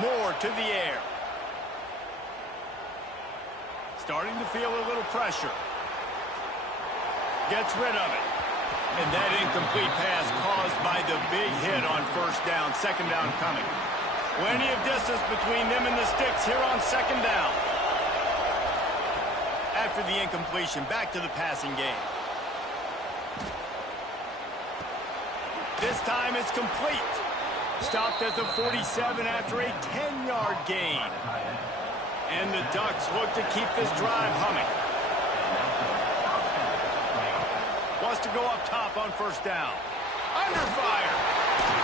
More to the air. Starting to feel a little pressure. Gets rid of it. And that incomplete pass caused by the big hit on first down. Second down coming. Plenty of distance between them and the sticks here on second down. After the incompletion, back to the passing game. This time it's complete. Stopped at the 47 after a 10-yard gain. And the Ducks look to keep this drive humming. Wants to go up top on first down. Under fire.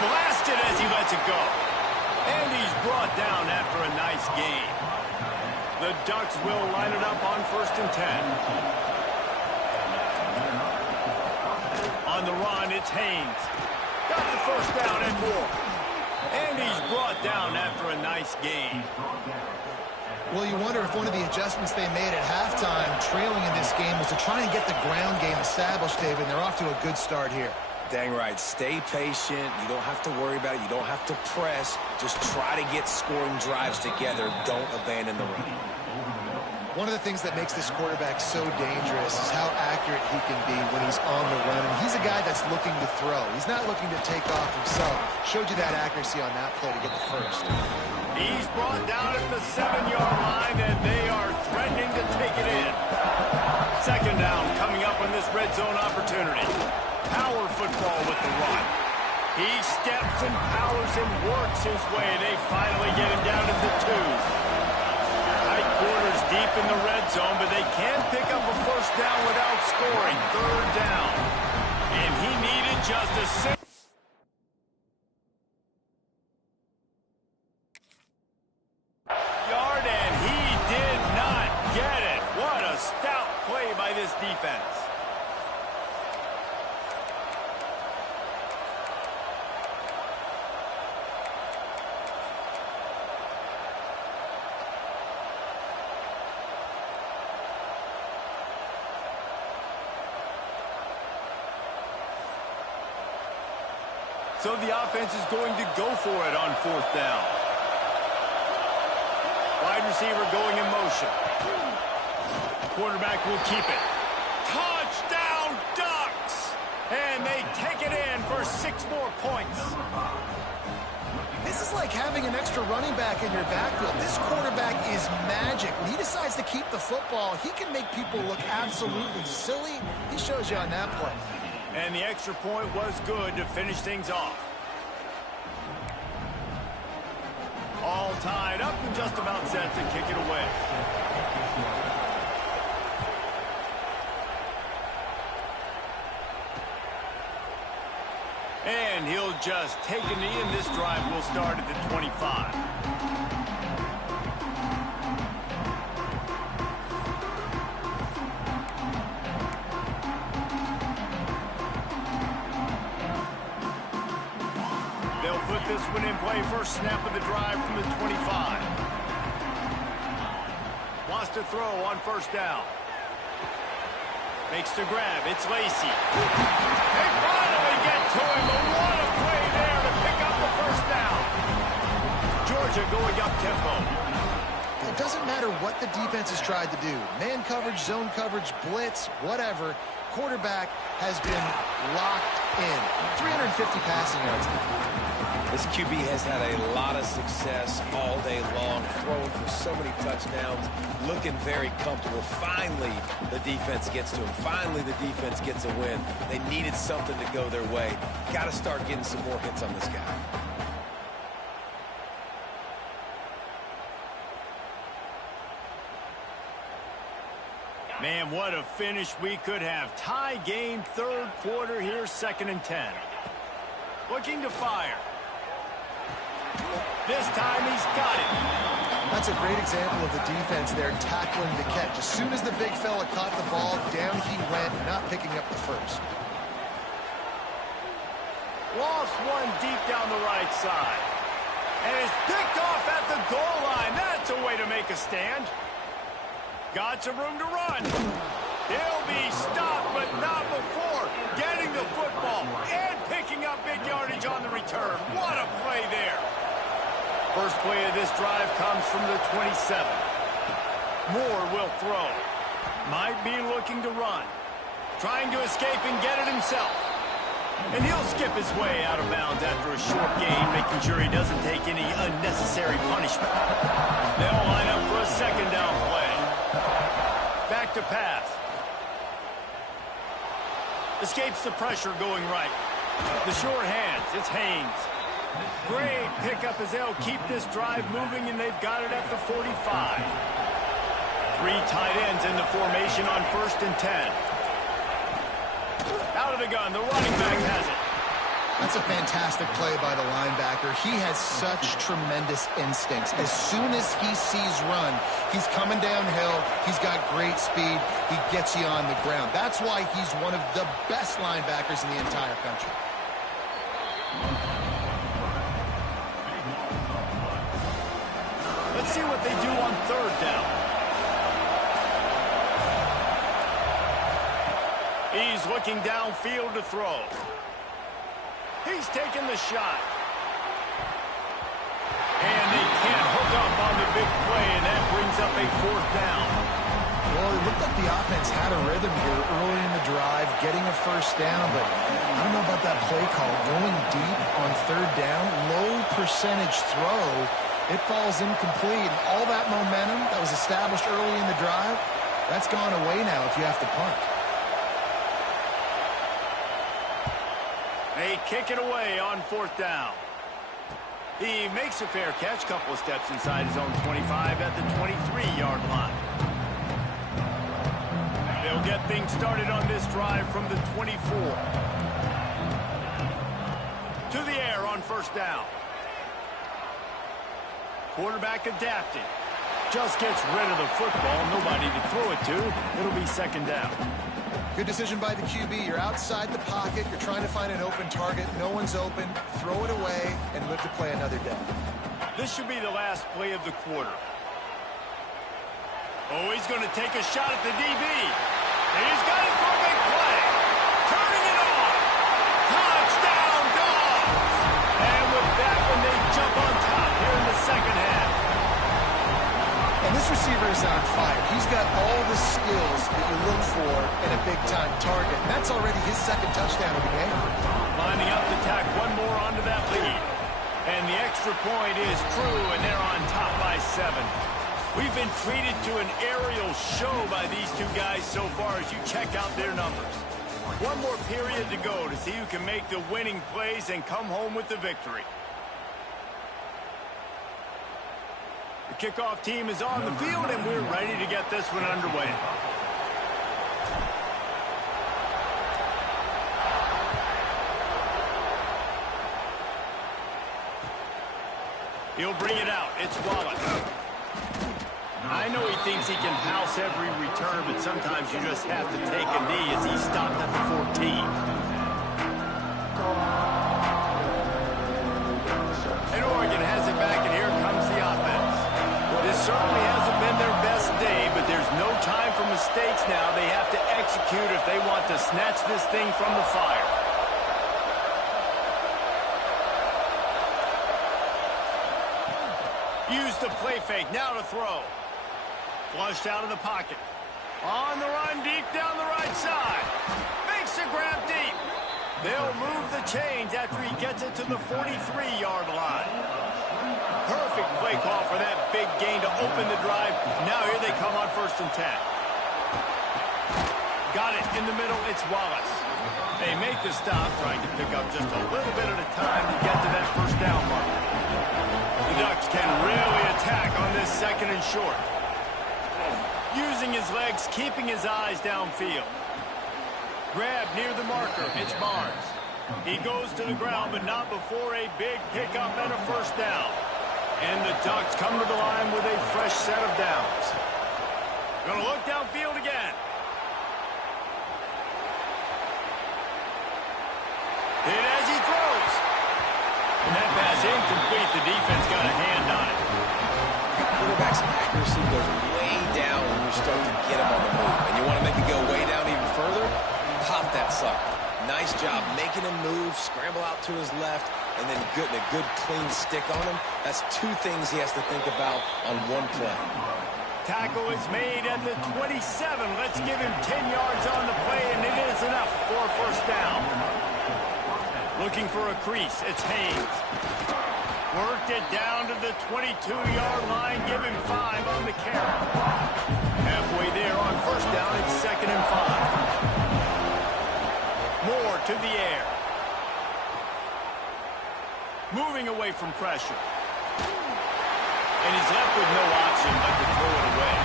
Blasted as he lets it go. And he's brought down after a nice gain. The Ducks will line it up on 1st and 10. On the run, it's Haynes. Got the first down and more. And he's brought down after a nice gain. Well, you wonder if one of the adjustments they made at halftime, trailing in this game, was to try and get the ground game established, David, and they're off to a good start here. Dang right. Stay patient. You don't have to worry about it. You don't have to press. Just try to get scoring drives together. Don't abandon the run. One of the things that makes this quarterback so dangerous is how accurate he can be when he's on the run. And he's a guy that's looking to throw. He's not looking to take off himself. Showed you that accuracy on that play to get the first. He's brought down at the 7-yard line, and they are threatening to take it in. Second down coming up on this red zone opportunity. Power football with the run. He steps and powers and works his way. They finally get him down to the 2. Tight quarters deep in the red zone, but they can't pick up a first down without scoring. Third down. And he needed just a 6. Yard, and he did not get it. What a stout play by this defense. So the offense is going to go for it on 4th down. Wide receiver going in motion. Quarterback will keep it. Touchdown, Ducks! And they take it in for 6 more points. This is like having an extra running back in your backfield. This quarterback is magic. When he decides to keep the football, he can make people look absolutely silly. He shows you on that play. And the extra point was good to finish things off. All tied up and just about set to kick it away. And he'll just take a knee, and this drive will start at the 25. This one in play, first snap of the drive from the 25. Wants to throw on first down. Makes the grab. It's Lacy. They finally get to him, but what a play there to pick up the first down. Georgia going up tempo. It doesn't matter what the defense has tried to do. Man coverage, zone coverage, blitz, whatever. Quarterback has been locked in. 350 passing yards. This QB has had a lot of success all day long, throwing for so many touchdowns, looking very comfortable. Finally, the defense gets to him. Finally, the defense gets a win. They needed something to go their way. Got to start getting some more hits on this guy. Man, what a finish we could have. Tie game, 3rd quarter here, 2nd and 10. Looking to fire. This time he's got it. That's a great example of the defense there tackling the catch. As soon as the big fella caught the ball, down he went, not picking up the first. Lost one deep down the right side. And it's picked off at the goal line. That's a way to make a stand. Got some room to run. He'll be stopped, but not before getting the football and picking up big yardage on the return. What a play there. First play of this drive comes from the 27. Moore will throw. Might be looking to run. Trying to escape and get it himself. And he'll skip his way out of bounds after a short gain, making sure he doesn't take any unnecessary punishment. They'll line up for a second down play. Back to pass. Escapes the pressure going right. The short hands, it's Haynes. Great pickup as they'll keep this drive moving, and they've got it at the 45. Three tight ends in the formation on 1st and 10. Out of the gun, the running back has it. That's a fantastic play by the linebacker. He has such tremendous instincts. As soon as he sees run, he's coming downhill. He's got great speed. He gets you on the ground. That's why he's one of the best linebackers in the entire country. Let's see what they do on 3rd down. He's looking downfield to throw. He's taking the shot. And they can't hook up on the big play, and that brings up a 4th down. Well, it looked like the offense had a rhythm here early in the drive, getting a 1st down, but I don't know about that play call. Going deep on 3rd down, low percentage throw, it falls incomplete. And all that momentum that was established early in the drive, that's gone away now if you have to punt. They kick it away on 4th down. He makes a fair catch, couple of steps inside his own 25 at the 23-yard line. They'll get things started on this drive from the 24. To the air on 1st down. Quarterback adapting. Just gets rid of the football. Nobody to throw it to. It'll be 2nd down. Good decision by the QB. You're outside the pocket. You're trying to find an open target. No one's open. Throw it away and live to play another day. This should be the last play of the quarter. Oh, he's going to take a shot at the DB. He's got it for a big play. Turning it on. Touchdown, Dogs! And with that one, they jump on top here in the 2nd half. And this receiver is on fire. He's got all the skills that you look for in a big-time target. And that's already his 2nd touchdown of the game. Lining up to tack one more onto that lead. And the extra point is true, and they're on top by 7. We've been treated to an aerial show by these two guys so far as you check out their numbers. One more period to go to see who can make the winning plays and come home with the victory. The kickoff team is on the field, and we're ready to get this one underway. He'll bring it out. It's Wallace. I know he thinks he can house every return, but sometimes you just have to take a knee as he stopped at the 14. And Oregon has it back, and here comes the offense. This certainly hasn't been their best day, but there's no time for mistakes now. They have to execute if they want to snatch this thing from the fire. Use the play fake, now to throw. Flushed out of the pocket. On the run, deep down the right side. Makes a grab deep. They'll move the chains after he gets it to the 43-yard line. Perfect play call for that big gain to open the drive. Now here they come on 1st and 10. Got it in the middle. It's Wallace. They make the stop, trying to pick up just a little bit at a time to get to that 1st down mark. The Ducks can really attack on this 2nd and short. Using his legs, keeping his eyes downfield. Grab near the marker. It's Barnes. He goes to the ground, but not before a big pickup and a 1st down. And the Ducks come to the line with a fresh set of downs. Gonna look downfield again. Hit as he throws. And that pass incomplete. The defense got a hand on it. Quarterback's accuracy goes way down when you start to get him on the move. And you want to make it go way down even further? Pop that sucker. Nice job making him move, scramble out to his left, and then getting a good, clean stick on him. That's two things he has to think about on one play. Tackle is made at the 27. Let's give him 10 yards on the play, and it is enough for a first down. Looking for a crease. It's Haynes. Worked it down to the 22-yard line. Give him 5 on the carry. Halfway there on first down. It's 2nd and 5. Moore to the air. Moving away from pressure. And he's left with no option but to throw it away.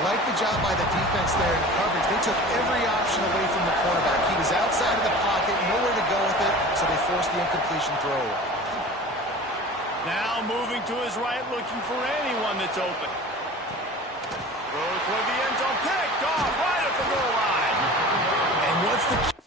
Like the job by the defense there in coverage. They took every option away from the quarterback. He was outside of the pocket, nowhere to go with it, so they forced the incompletion throw. Now moving to his right, looking for anyone that's open. Throw toward the end zone, picked off right at the goal line. And what's the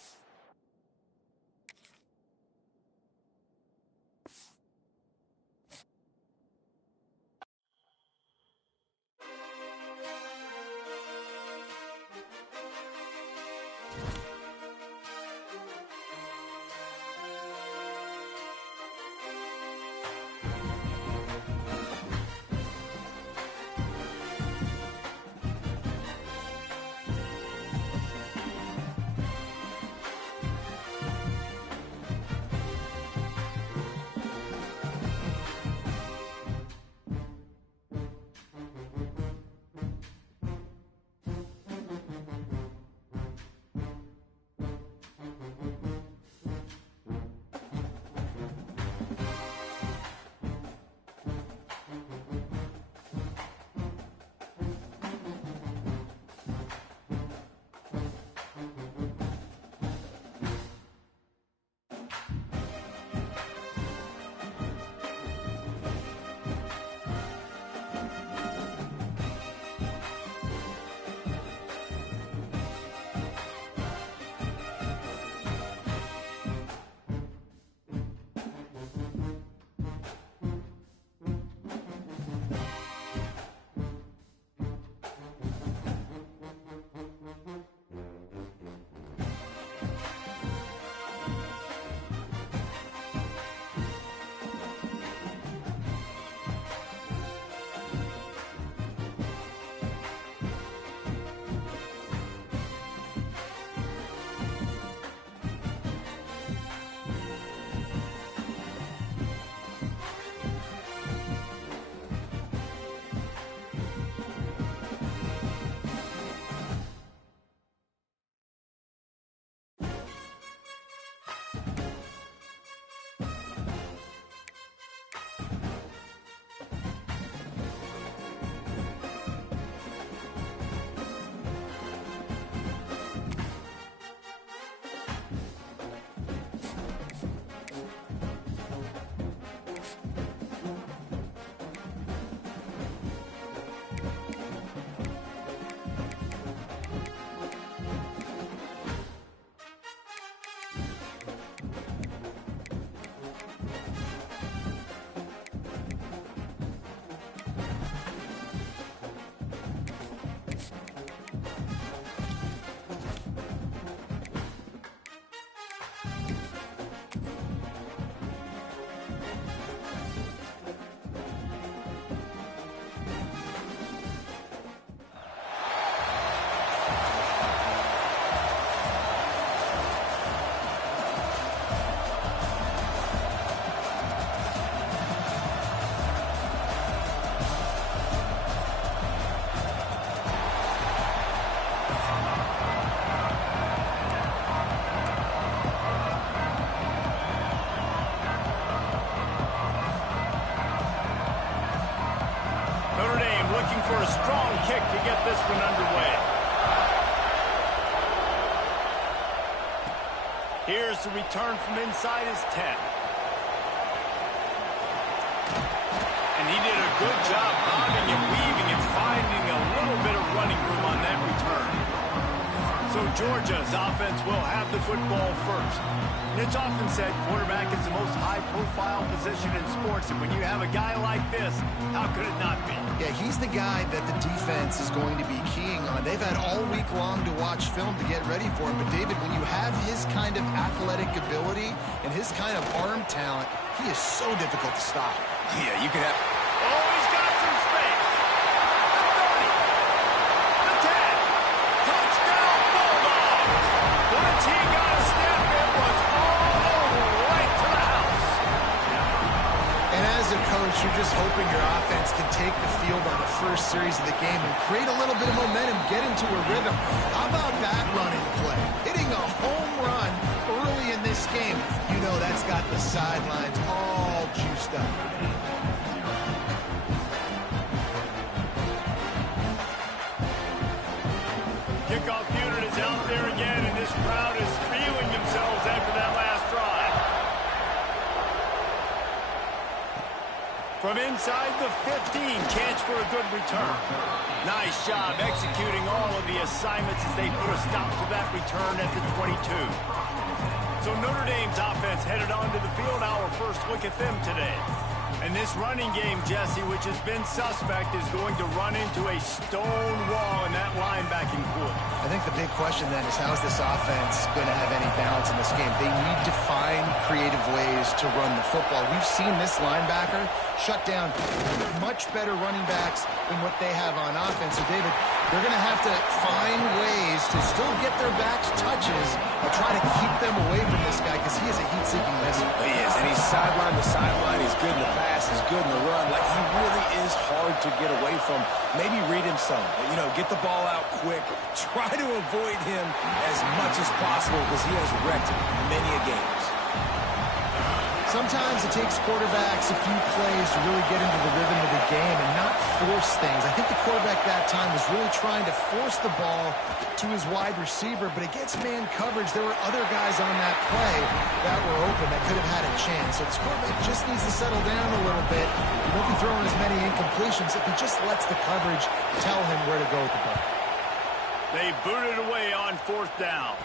for a strong kick to get this one underway. Here's the return from inside his 10. And he did a good job bobbing and weaving and finding a little bit of running room on that return. So Georgia's offense will have the football first. And it's often said quarterback is the most high-profile position in sports, and when you have a guy like this, how could it not be? Yeah, he's the guy that the defense is going to be keying on. They've had all week long to watch film to get ready for him. But, David, when you have his kind of athletic ability and his kind of arm talent, he is so difficult to stop. Yeah, you could have... Oh, he's got some space. The 30. The 10. Touchdown, Bulldogs. Once he got a step, it was all over right to the house. And as a coach, you're just hoping your offense can take the field on the first series of the game and create a little bit of momentum, get into a rhythm. How about that running play? Hitting a home run early in this game. You know that's got the sidelines all juiced up. Kickoff unit is out there again, and this crowd is feeling themselves after that last drive. From inside the 15, chance for a good return. Nice job executing all of the assignments as they put a stop to that return at the 22. So Notre Dame's offense headed onto the field. Our first look at them today. And this running game, Jesse, which has been suspect, is going to run into a stone wall in that linebacking pool. I think the big question then is, how is this offense going to have any balance in this game? They need to find creative ways to run the football. We've seen this linebacker shut down much better running backs than what they have on offense. So, David, they're going to have to find ways to still get their backs touches and try to keep them away from this guy because he is a heat-seeking missile. He is, and he's sideline to sideline. He's good in the pass. He's good in the run. Like, he really is hard to get away from. Maybe read him some. You know, get the ball out quick. Try to avoid him as much as possible because he has wrecked many a games. Sometimes it takes quarterbacks a few plays to really get into the rhythm of the game and not force things. I think the quarterback that time was really trying to force the ball to his wide receiver, but against man coverage, there were other guys on that play that were open that could have had a chance. So this quarterback just needs to settle down a little bit. He won't be throwing as many incompletions if he just lets the coverage tell him where to go with the ball. They booted away on fourth down.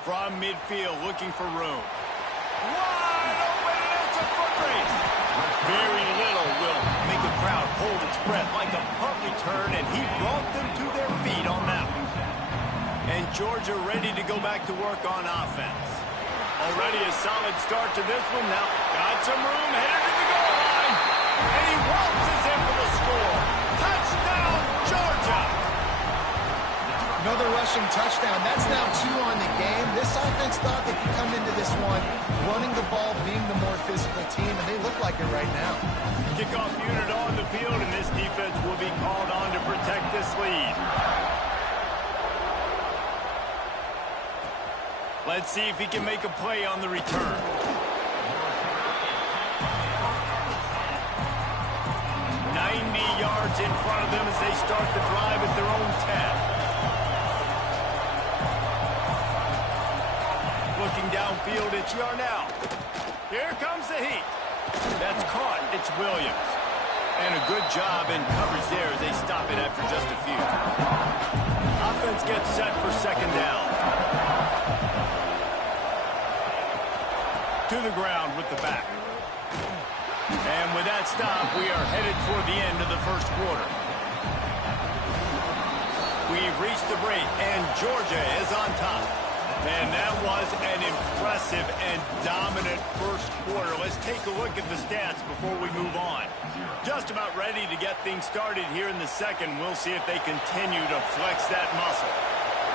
From midfield, looking for room. Wide open, and it's a foot race. Very little will make a crowd hold its breath like a punt return, and he brought them to their feet on that one. And Georgia ready to go back to work on offense. Already a solid start to this one. Now got some room, headed to the goal line. And he waltzes in for the score. Touchdown, Georgia! Another rushing touchdown. That's now 2 on the game. This offense thought they could come into this one running the ball, being the more physical team, and they look like it right now. Kickoff unit on the field, and this defense will be called on to protect this lead. Let's see if he can make a play on the return. Yards in front of them as they start the drive at their own 10. Looking downfield, it's Yarnell. Here comes the heat. That's caught. It's Williams. And a good job in coverage there as they stop it after just a few. Offense gets set for second down. To the ground with the back. And with that stop, we are headed toward the end of the first quarter. We've reached the break, and Georgia is on top. Man, that was an impressive and dominant first quarter. Let's take a look at the stats before we move on. Just about ready to get things started here in the second. We'll see if they continue to flex that muscle.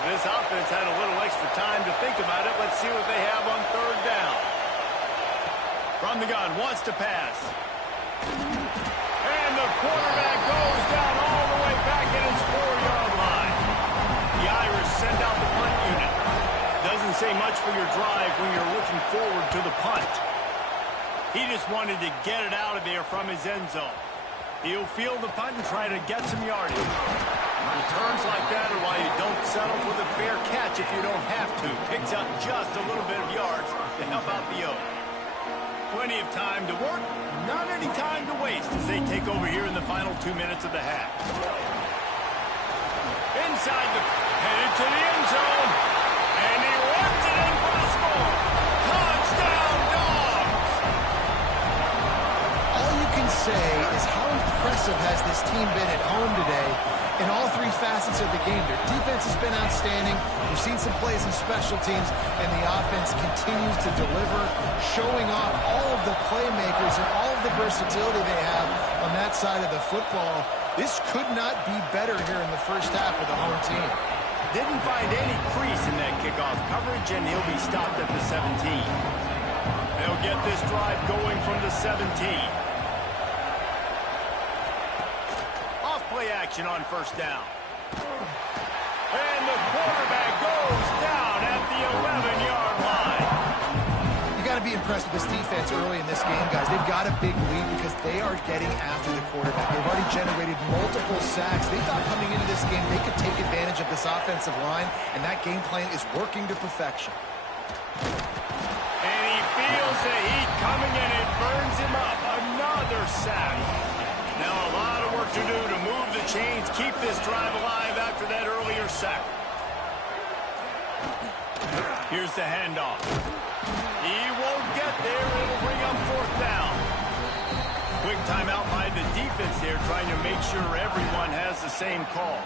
This offense had a little extra time to think about it. Let's see what they have on third down. From the gun, wants to pass. And the quarterback goes down all the way back at his 4-yard line. The Irish send out the punt unit. Doesn't say much for your drive when you're looking forward to the punt. He just wanted to get it out of there from his end zone. He'll field the punt and try to get some yardage. Returns like that are why you don't settle for the fair catch if you don't have to. Picks up just a little bit of yards to help out the O. Plenty of time to work, not any time to waste as they take over here in the final 2 minutes of the half. Inside the Headed to the end zone. And he runs it in for the score. Touchdown, Dogs! All you can say is how impressive has this team been at home today in all three facets of the game. Their defense has been outstanding. We've seen some plays in special teams, and the offense continues to deliver, showing off all of the playmakers and all of the versatility they have on that side of the football. This could not be better here in the first half of the home team. Didn't find any crease in that kickoff coverage, and he'll be stopped at the 17. They'll get this drive going from the 17. Off-play action on first down. And the quarterback goes down at the 11-yard line. You got to be impressed with this defense early in this game, guys. They've got a big lead because they are getting after the quarterback. They've already generated multiple sacks. They thought coming into this game they could take advantage of this offensive line, and that game plan is working to perfection. And he feels the heat coming, and it burns him up. Another sack. Now a lot of work to do to move the chains, keep this drive alive after that earlier sack. Here's the handoff. He won't get there. It'll bring up fourth down. Quick timeout by the defense here, trying to make sure everyone has the same call.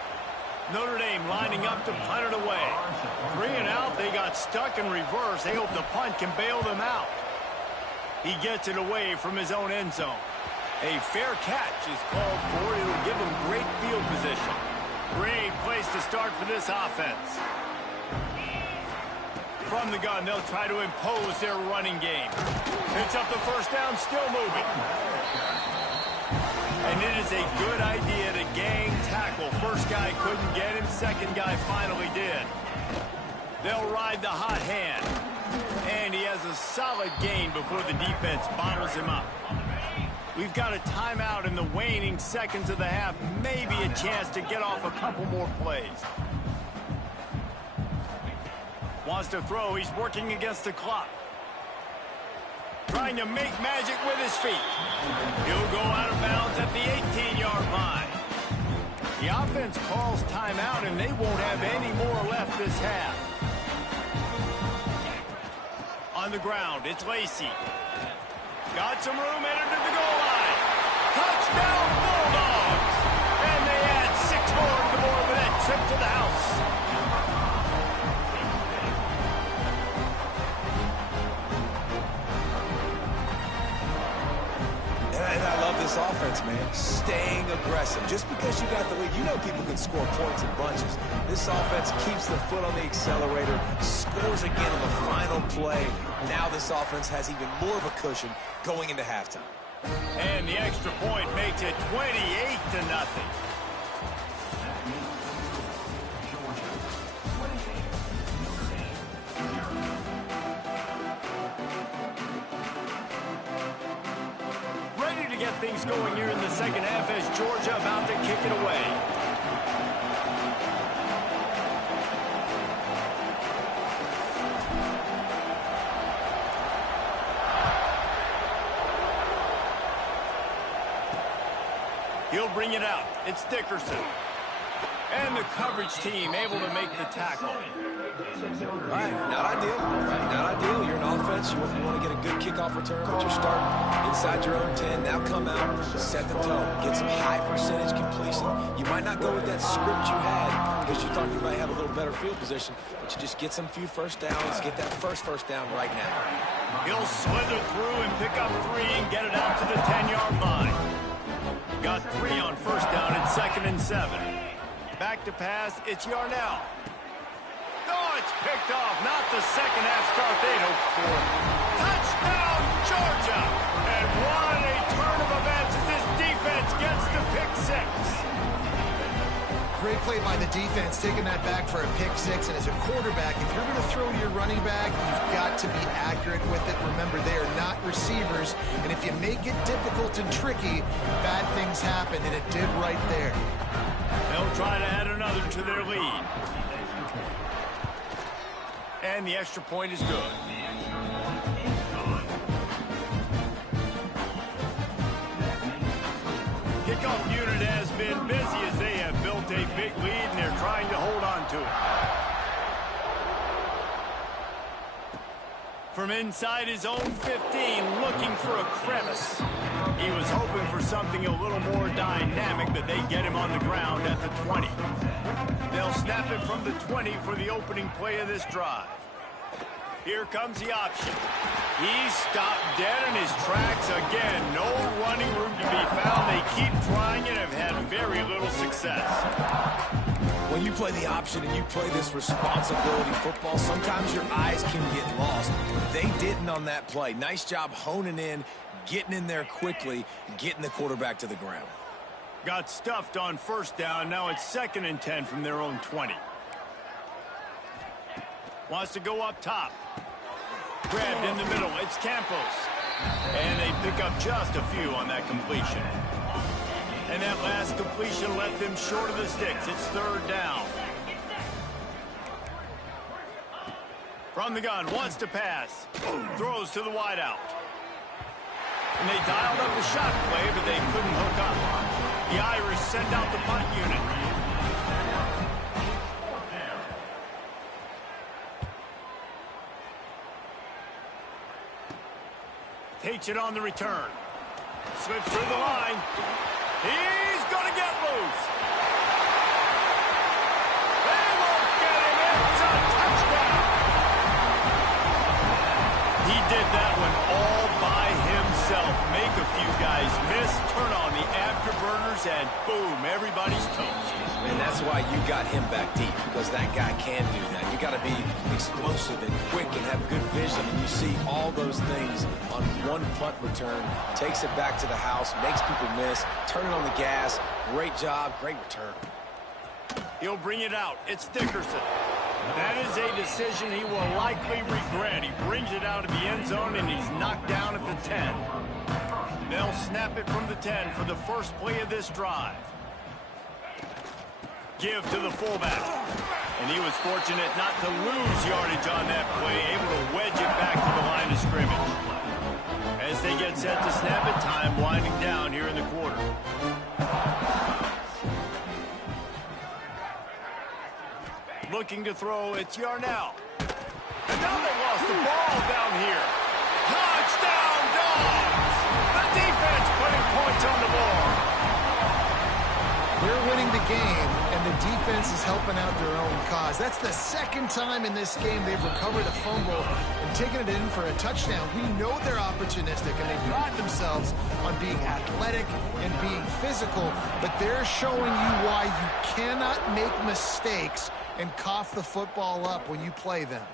Notre Dame lining up to punt it away. 3 and out. They got stuck in reverse. They hope the punt can bail them out. He gets it away from his own end zone. A fair catch is called for. It'll give them great field position. Great place to start for this offense. From the gun, they'll try to impose their running game. Picks up the first down, still moving. And it is a good idea to gang tackle. First guy couldn't get him, second guy finally did. They'll ride the hot hand. And he has a solid gain before the defense bottles him up. We've got a timeout in the waning seconds of the half. Maybe a chance to get off a couple more plays. Wants to throw. He's working against the clock. Trying to make magic with his feet. He'll go out of bounds at the 18-yard line. The offense calls timeout, and they won't have any more left this half. On the ground, it's Lacey. Got some room, entered to the goal line. Touchdown, Bulldogs! And they add 6 more to the board with that trip to the house. And I love this offense, man. Staying aggressive. Just because you got the lead, you know people can score points in bunches. This offense keeps the foot on the accelerator, scores again in the final play. Now this offense has even more of a cushion going into halftime. And the extra point makes it 28-0. Ready to get things going here in the second half as Georgia about to kick it away. He'll bring it out. It's Dickerson. And the coverage team able to make the tackle. All right, not ideal. Not ideal. You're an offense. You want to get a good kickoff return, but you're starting inside your own 10. Now come out, set the tone, get some high percentage completion. You might not go with that script you had because you thought you might have a little better field position, but you just get some few first downs, get that first down right now. He'll slither through and pick up 3 and get it out to the 10-yard line. Got 3 on first down at 2nd and 7. Back to pass, it's Yarnell. Oh, it's picked off. Not the second half start they'd hoped for. Touchdown, Georgia! And what a turn of events as this defense gets the pick 6. Great play by the defense, taking that back for a pick 6. And as a quarterback, if you're going to throw your running back, you've got to be accurate with it. Remember, they are not receivers. And if you make it difficult and tricky, bad things happen. And it did right there. They'll try to add another to their lead. And the extra point is good. Kickoff unit has been busy as they have built a big lead, and they're trying to hold on to it. From inside his own 15, looking for a crevice. He was hoping for something a little more dynamic, but they get him on the ground at the 20. They'll snap it from the 20 for the opening play of this drive. Here comes the option. He's stopped dead in his tracks again. No running room to be found. They keep trying and have had very little success. When you play the option and you play this responsibility football, sometimes your eyes can get lost. They didn't on that play. Nice job honing in, getting in there quickly, getting the quarterback to the ground. Got stuffed on first down. Now it's 2nd and 10 from their own 20. Wants to go up top. Grabbed in the middle. It's Campos. And they pick up just a few on that completion. And that last completion left them short of the sticks. It's 3rd down. From the gun, wants to pass. Throws to the wideout. And they dialed up the shot play, but they couldn't hook up. The Irish send out the punt unit. Takes it on the return. Slips through the line. He's going to get loose. They won't get him. It's a touchdown. He did that one all by himself. Make a few guys miss, turn on the afterburners, and boom, everybody's toast. And that's why you got him back deep, because that guy can do that. You got to be explosive and quick and have good vision, and you see all those things on one punt return. Takes it back to the house, makes people miss, turning on the gas. Great job, great return. He'll bring it out. It's Dickerson. That is a decision he will likely regret. He brings it out of the end zone, and he's knocked down at the 10. They'll snap it from the 10 for the first play of this drive. Give to the fullback. And he was fortunate not to lose yardage on that play, able to wedge it back to the line of scrimmage. As they get set to snap it, time winding down here in the quarter. Looking to throw, it's Yarnell. And now they lost the ball down here. Touchdown, Dogs! The defense putting points on the board. They're winning the game, and the defense is helping out their own cause. That's the 2nd time in this game they've recovered a fumble and taken it in for a touchdown. We know they're opportunistic, and they pride themselves on being athletic and being physical, but they're showing you why you cannot make mistakes and cough the football up when you play them.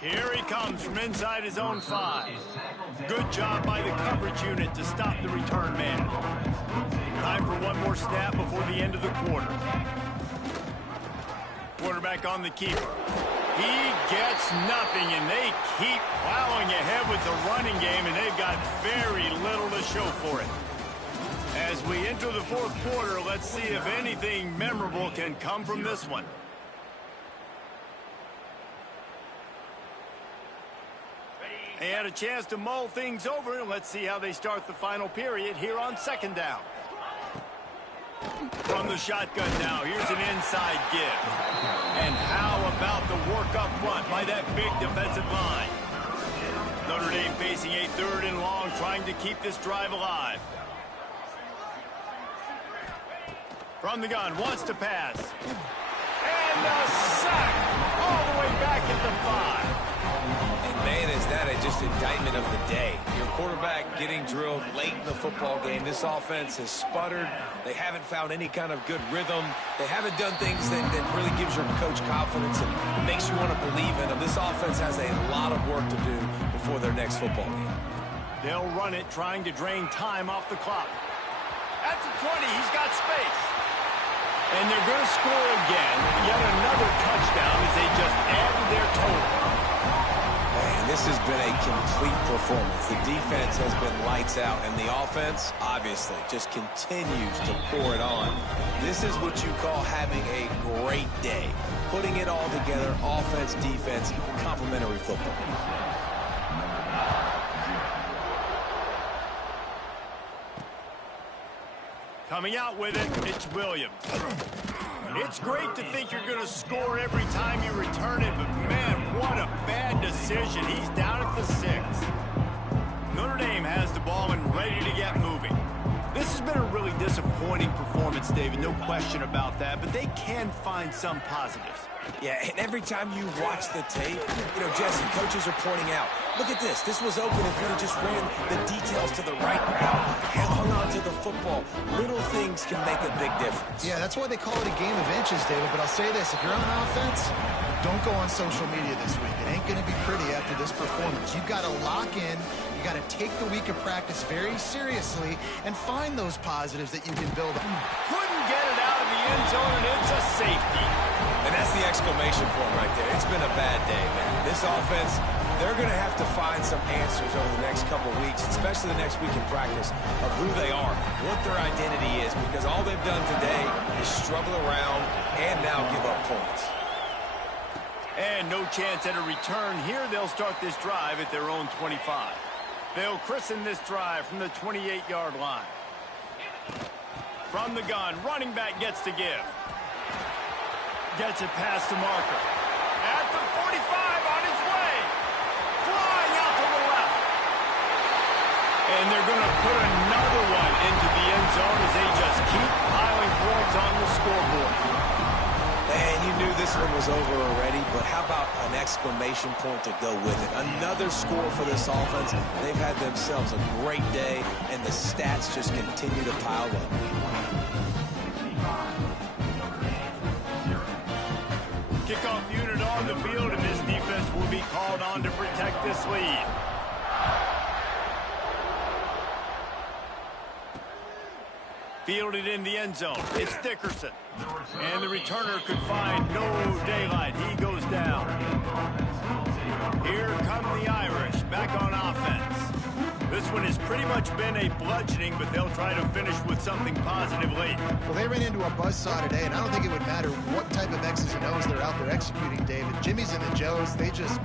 Here he comes from inside his own 5. Good job by the coverage unit to stop the return man. Time for one more snap before the end of the quarter. Quarterback on the keeper. He gets nothing, and they keep plowing ahead with the running game, and they've got very little to show for it. As we enter the 4th quarter, let's see if anything memorable can come from this one. They had a chance to mull things over, and let's see how they start the final period here on 2nd down. From the shotgun now, here's an inside give. And how about the work up front by that big defensive line? Notre Dame facing a 3rd and long, trying to keep this drive alive. From the gun, wants to pass. And a sack all the way back at the 5. And man, is that just indictment of the day. Your quarterback getting drilled late in the football game. This offense has sputtered. They haven't found any kind of good rhythm. They haven't done things that really gives your coach confidence and makes you want to believe in them. This offense has a lot of work to do before their next football game. They'll run it, trying to drain time off the clock. At the 20, he's got space. And they're going to score again. Yet another touchdown as they just added their total. Man, this has been a complete performance. The defense has been lights out, and the offense, obviously, just continues to pour it on. This is what you call having a great day. Putting it all together, offense, defense, complementary football. Coming out with it, it's Williams. It's great to think you're going to score every time you return it, but man, what a bad decision. He's down at the 6. Notre Dame has the ball and ready to get moving. This has been a really disappointing performance, David, no question about that, but they can find some positives. Yeah, and every time you watch the tape, Jesse, coaches are pointing out, look at this. This was open if we'd have just ran the details to the right route, hung on to the football. Little things can make a big difference. Yeah, that's why they call it a game of inches, David. But I'll say this, if you're on offense, don't go on social media this week. It ain't going to be pretty after this performance. You've got to lock in. You got to take the week of practice very seriously and find those positives that you can build on. Couldn't get it out of the end zone, and it's a safety. And that's the exclamation point right there. It's been a bad day, man. This offense, they're going to have to find some answers over the next couple weeks, especially the next week in practice, of who they are, what their identity is, because all they've done today is struggle around and now give up points. And no chance at a return here. They'll start this drive at their own 25. They'll christen this drive from the 28-yard line. From the gun, running back gets to give. Gets it past the marker. At the 45, on his way. Flying out to the left. And they're going to put another one into the end zone as they just keep piling points on the scoreboard. And you knew this one was over already, but how about an exclamation point to go with it? Another score for this offense. They've had themselves a great day, and the stats just continue to pile up. Kickoff unit on the field, and this defense will be called on to protect this lead. Fielded in the end zone. It's Dickerson. And the returner could find no daylight. He goes down. Here come the Irish back on offense. This one has pretty much been a bludgeoning, but they'll try to finish with something positive late. Well, they ran into a buzzsaw today, and I don't think it would matter what type of X's and O's they're out there executing, David. Jimmy's and the Joes, they're just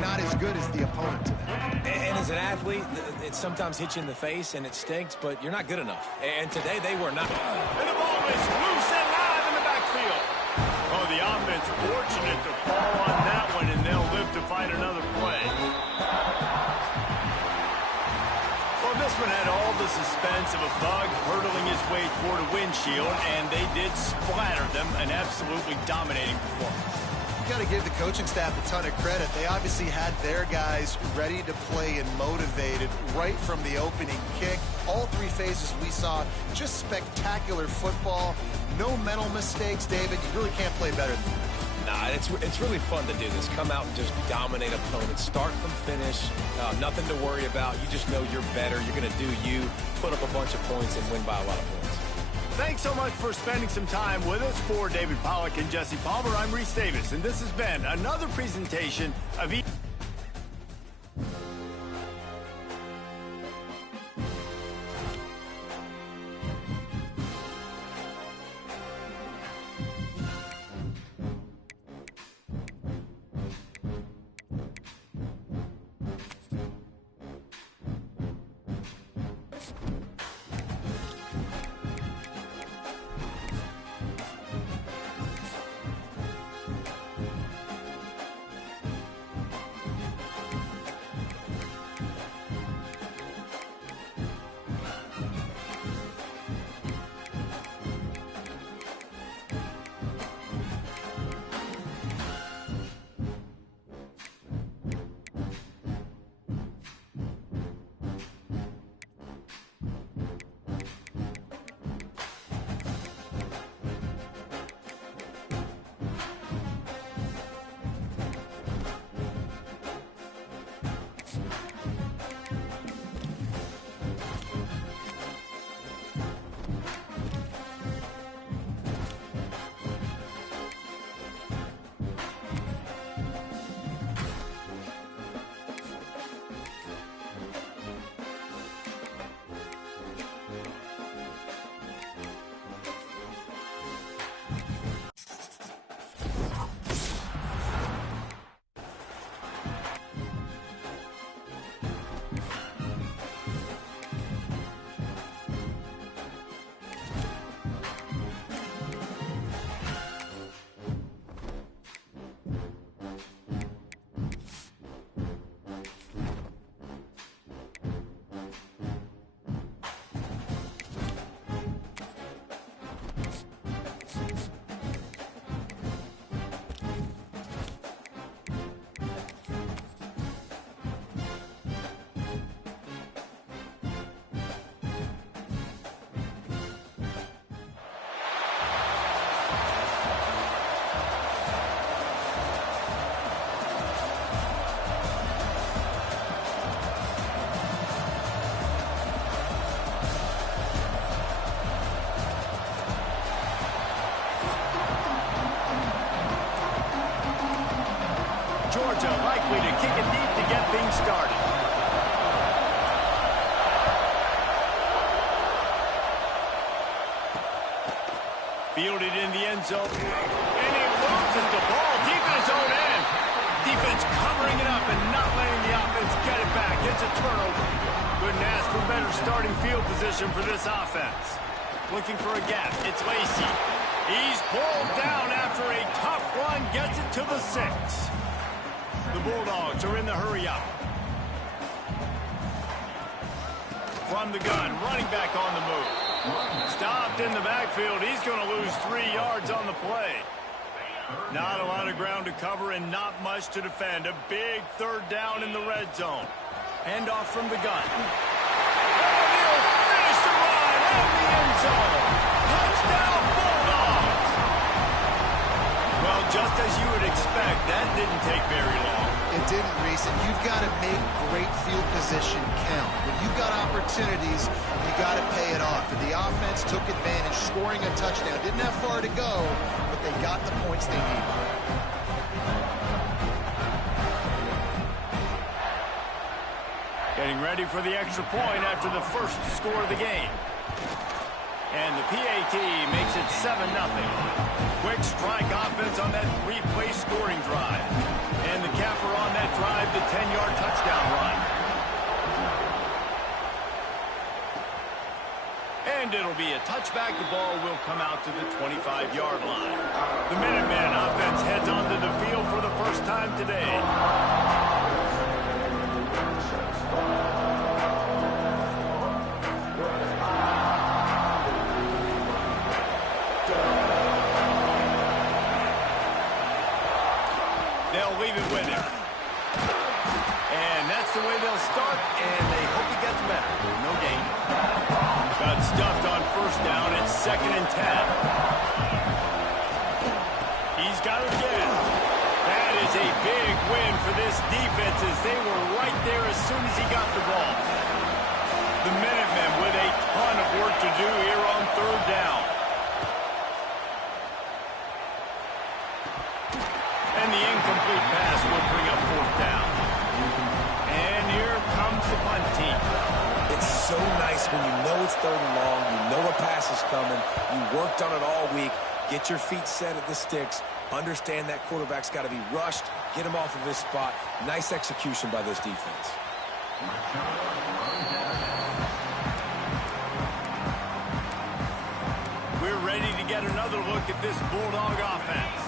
not as good as the opponent to them. And as an athlete, it sometimes hits you in the face, and it stinks, but you're not good enough. And today they were not. And the ball is loose and live in the backfield. Oh, the offense fortunate to fall on that one, and they'll live to fight another play. Well, this one had all the suspense of a bug hurtling his way toward a windshield, and they did splatter them, an absolutely dominating performance. You got to give the coaching staff a ton of credit. They obviously had their guys ready to play and motivated right from the opening kick. All three phases we saw, just spectacular football. No mental mistakes, David. You really can't play better than that. Nah, it's really fun to do this. Come out and just dominate opponents. Start from finish. Nothing to worry about. You just know you're better. You're going to do you, put up a bunch of points, and win by a lot of points. Thanks so much for spending some time with us. For David Pollack and Jesse Palmer, I'm Reese Davis, and this has been another presentation of get things started. Fielded in the end zone. And he loses the ball deep in his own end. Defense covering it up and not letting the offense get it back. It's a turnover. Couldn't ask for better starting field position for this offense. Looking for a gap. It's Lacy. He's pulled down after a tough run. Gets it to the 6. The Bulldogs are in the hurry up. From the gun, running back on the move. Stopped in the backfield. He's going to lose 3 yards on the play. Not a lot of ground to cover and not much to defend. A big 3rd down in the red zone. Handoff from the gun. And he'll finish the run in the end zone. Touchdown Bulldogs. Well, just as you would expect, that didn't take very long. It didn't, Reese, and you've got to make great field position count. When you've got opportunities, you got to pay it off. And the offense took advantage, scoring a touchdown. Didn't have far to go, but they got the points they needed. Getting ready for the extra point after the first score of the game. And the PAT makes it 7-0. Quick strike offense on that 3-play scoring drive. And the capper on that drive, the 10-yard touchdown run. And it'll be a touchback. The ball will come out to the 25-yard line. The Minuteman offense heads onto the field for the first time today. They'll leave it with him. And that's the way they'll start, and they hope he gets better. No gain. Got stuffed on 1st down. It's 2nd and 10. He's got it again. That is a big win for this defense as they were right there as soon as he got the ball. The Minutemen with a ton of work to do here on 3rd down. And the incomplete pass will bring up 4th down. And here comes the punt team. It's so nice when you know it's 3rd and long, you know a pass is coming, you worked on it all week, get your feet set at the sticks, understand that quarterback's got to be rushed, get him off of his spot. Nice execution by this defense. We're ready to get another look at this Bulldog offense.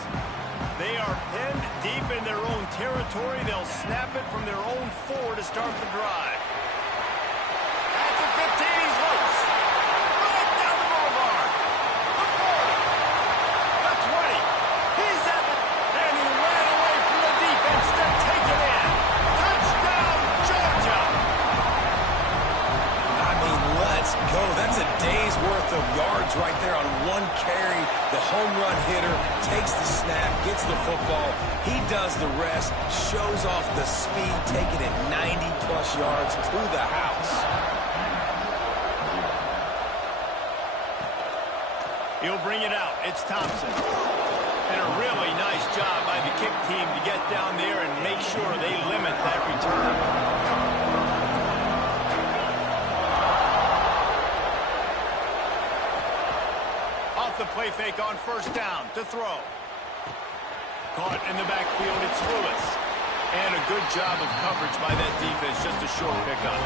They are pinned deep in their own territory. They'll snap it from their own 4 to start the drive. At the 15, he's loose. Right down the boulevard. The 40. The 20. He's at the... And he ran away from the defense to take it in. Touchdown, Georgia. I mean, let's go. That's a day's worth of yards right there on one carry. The home run hitter takes the snap, gets the football. He does the rest, shows off the speed, taking it 90-plus yards to the house. He'll bring it out. It's Thompson. And a really nice job by the kick team to get down there and make sure they limit that return. The play fake on 1st down to throw. Caught in the backfield, it's Lewis. And a good job of coverage by that defense, just a short pickup.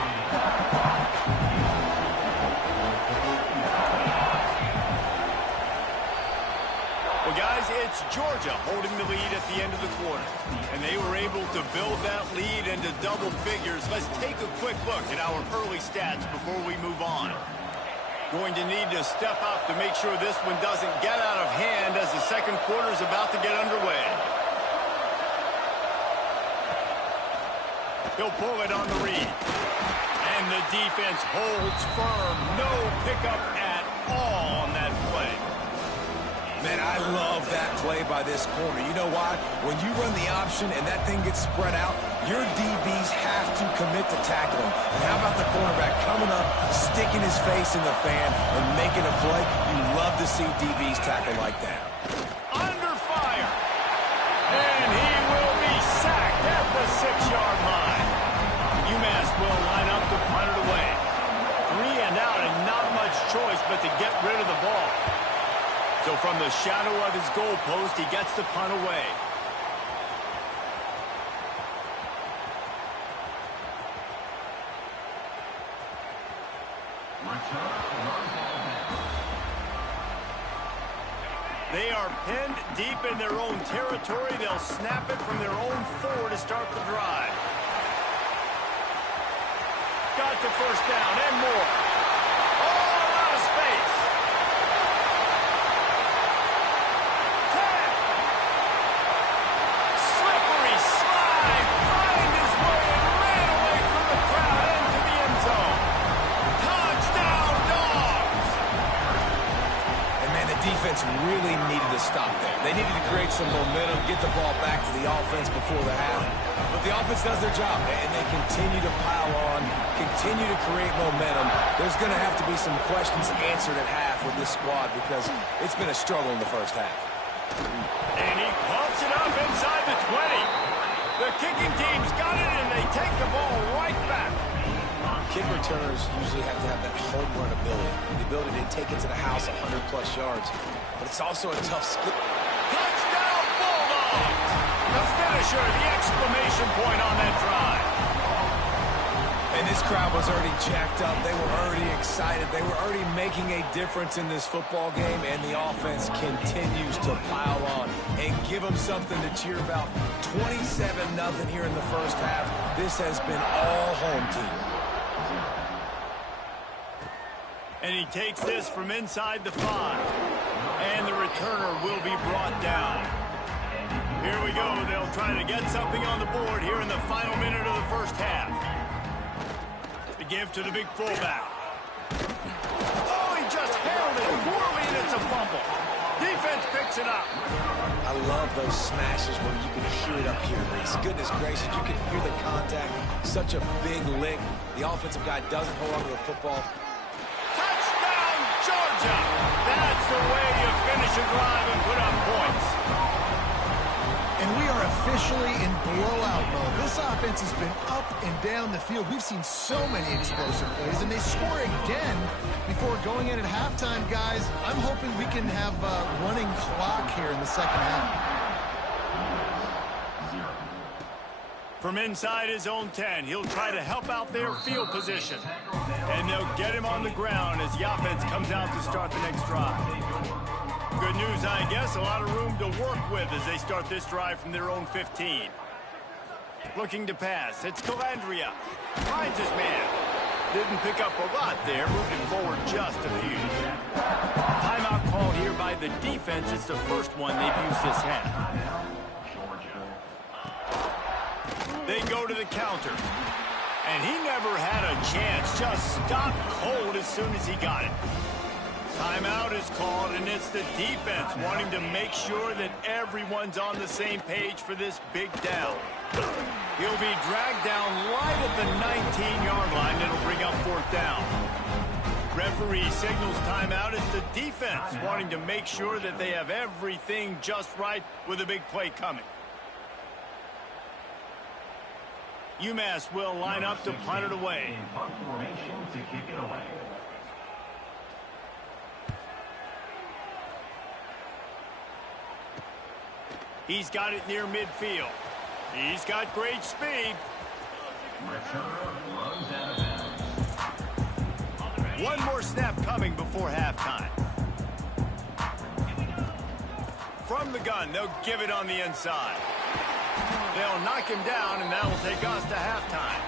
Well, guys, it's Georgia holding the lead at the end of the quarter. And they were able to build that lead into double figures. Let's take a quick look at our early stats before we move on. Going to need to step up to make sure this one doesn't get out of hand as the second quarter is about to get underway. He'll pull it on the read. And the defense holds firm. No pickup at all on that play. Man, I love that play by this corner. You know why? When you run the option and that thing gets spread out, your DBs have to commit to tackling. And how about the cornerback coming up, sticking his face in the fan, and making a play? You love to see DBs tackle like that. Under fire. And he will be sacked at the 6-yard line. choice but to get rid of the ball. So from the shadow of his goal post, he gets the punt away. They are pinned deep in their own territory. They'll snap it from their own 4 to start the drive. Got the first down and more. All out of space. 10. Slippery slide. Find his way and ran away from the crowd into the end zone. Touchdown, Dogs. And man, the defense really needed to stop there. They needed to create some momentum, get the ball back to the offense before the half. But the offense does their job, and they continue to pile on, continue to create momentum. There's going to have to be some questions answered at half with this squad because it's been a struggle in the first half. And he pumps it up inside the 20. The kicking team's got it, and they take the ball right back. Kick returners usually have to have that home run ability, the ability to take it to the house 100-plus yards. But it's also a tough skill. Touchdown, Bulldogs! The finisher, the exclamation point on that drive. And this crowd was already jacked up. They were already excited. They were already making a difference in this football game, and the offense continues to pile on and give them something to cheer about. 27-0 here in the first half. This has been all home team. And he takes this from inside the 5. And the returner will be brought down. Here we go. They'll try to get something on the board here in the final minute of the first half. The give to the big fullback. Oh, he just handled it poorly, and it's a fumble. Defense picks it up. I love those smashes where you can hear it up here, Reese. Goodness gracious, you can hear the contact. Such a big lick. The offensive guy doesn't hold on to the football. Touchdown, Georgia! That's the way you finish a drive and put up points. And we are officially in blowout mode. This offense has been up and down the field. We've seen so many explosive plays, and they score again before going in at halftime, guys. I'm hoping we can have a running clock here in the second half. From inside his own 10, he'll try to help out their field position. And they'll get him on the ground as the offense comes out to start the next drive. Good news, I guess, a lot of room to work with as they start this drive from their own 15. Looking to pass, it's Calandria. Finds his man. Didn't pick up a lot there, moving forward just a few. Timeout called here by the defense. It's the first one they've used this half. They go to the counter. And he never had a chance. Just stopped cold as soon as he got it. Timeout is called, and it's the defense wanting to make sure that everyone's on the same page for this big down. He'll be dragged down right at the 19-yard line. It'll bring up 4th down. Referee signals timeout. It's the defense wanting to make sure that they have everything just right with a big play coming. UMass will line up to punt it away. He's got it near midfield. He's got great speed. One more snap coming before halftime. From the gun, they'll give it on the inside. They'll knock him down, and that will take us to halftime.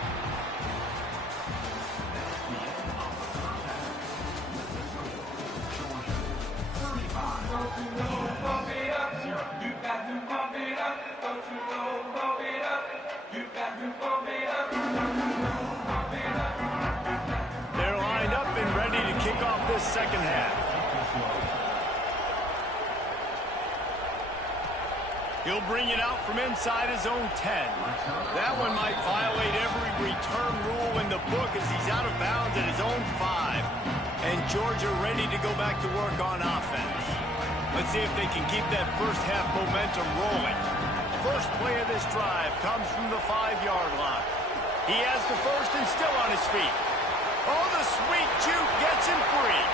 They're lined up and ready to kick off this second half. He'll bring it out from inside his own 10. That one might violate every return rule in the book as he's out of bounds at his own 5. And Georgia ready to go back to work on offense. Let's see if they can keep that first half momentum rolling. First play of this drive comes from the 5-yard line. He has the first and still on his feet. Oh, the sweet juke gets him free.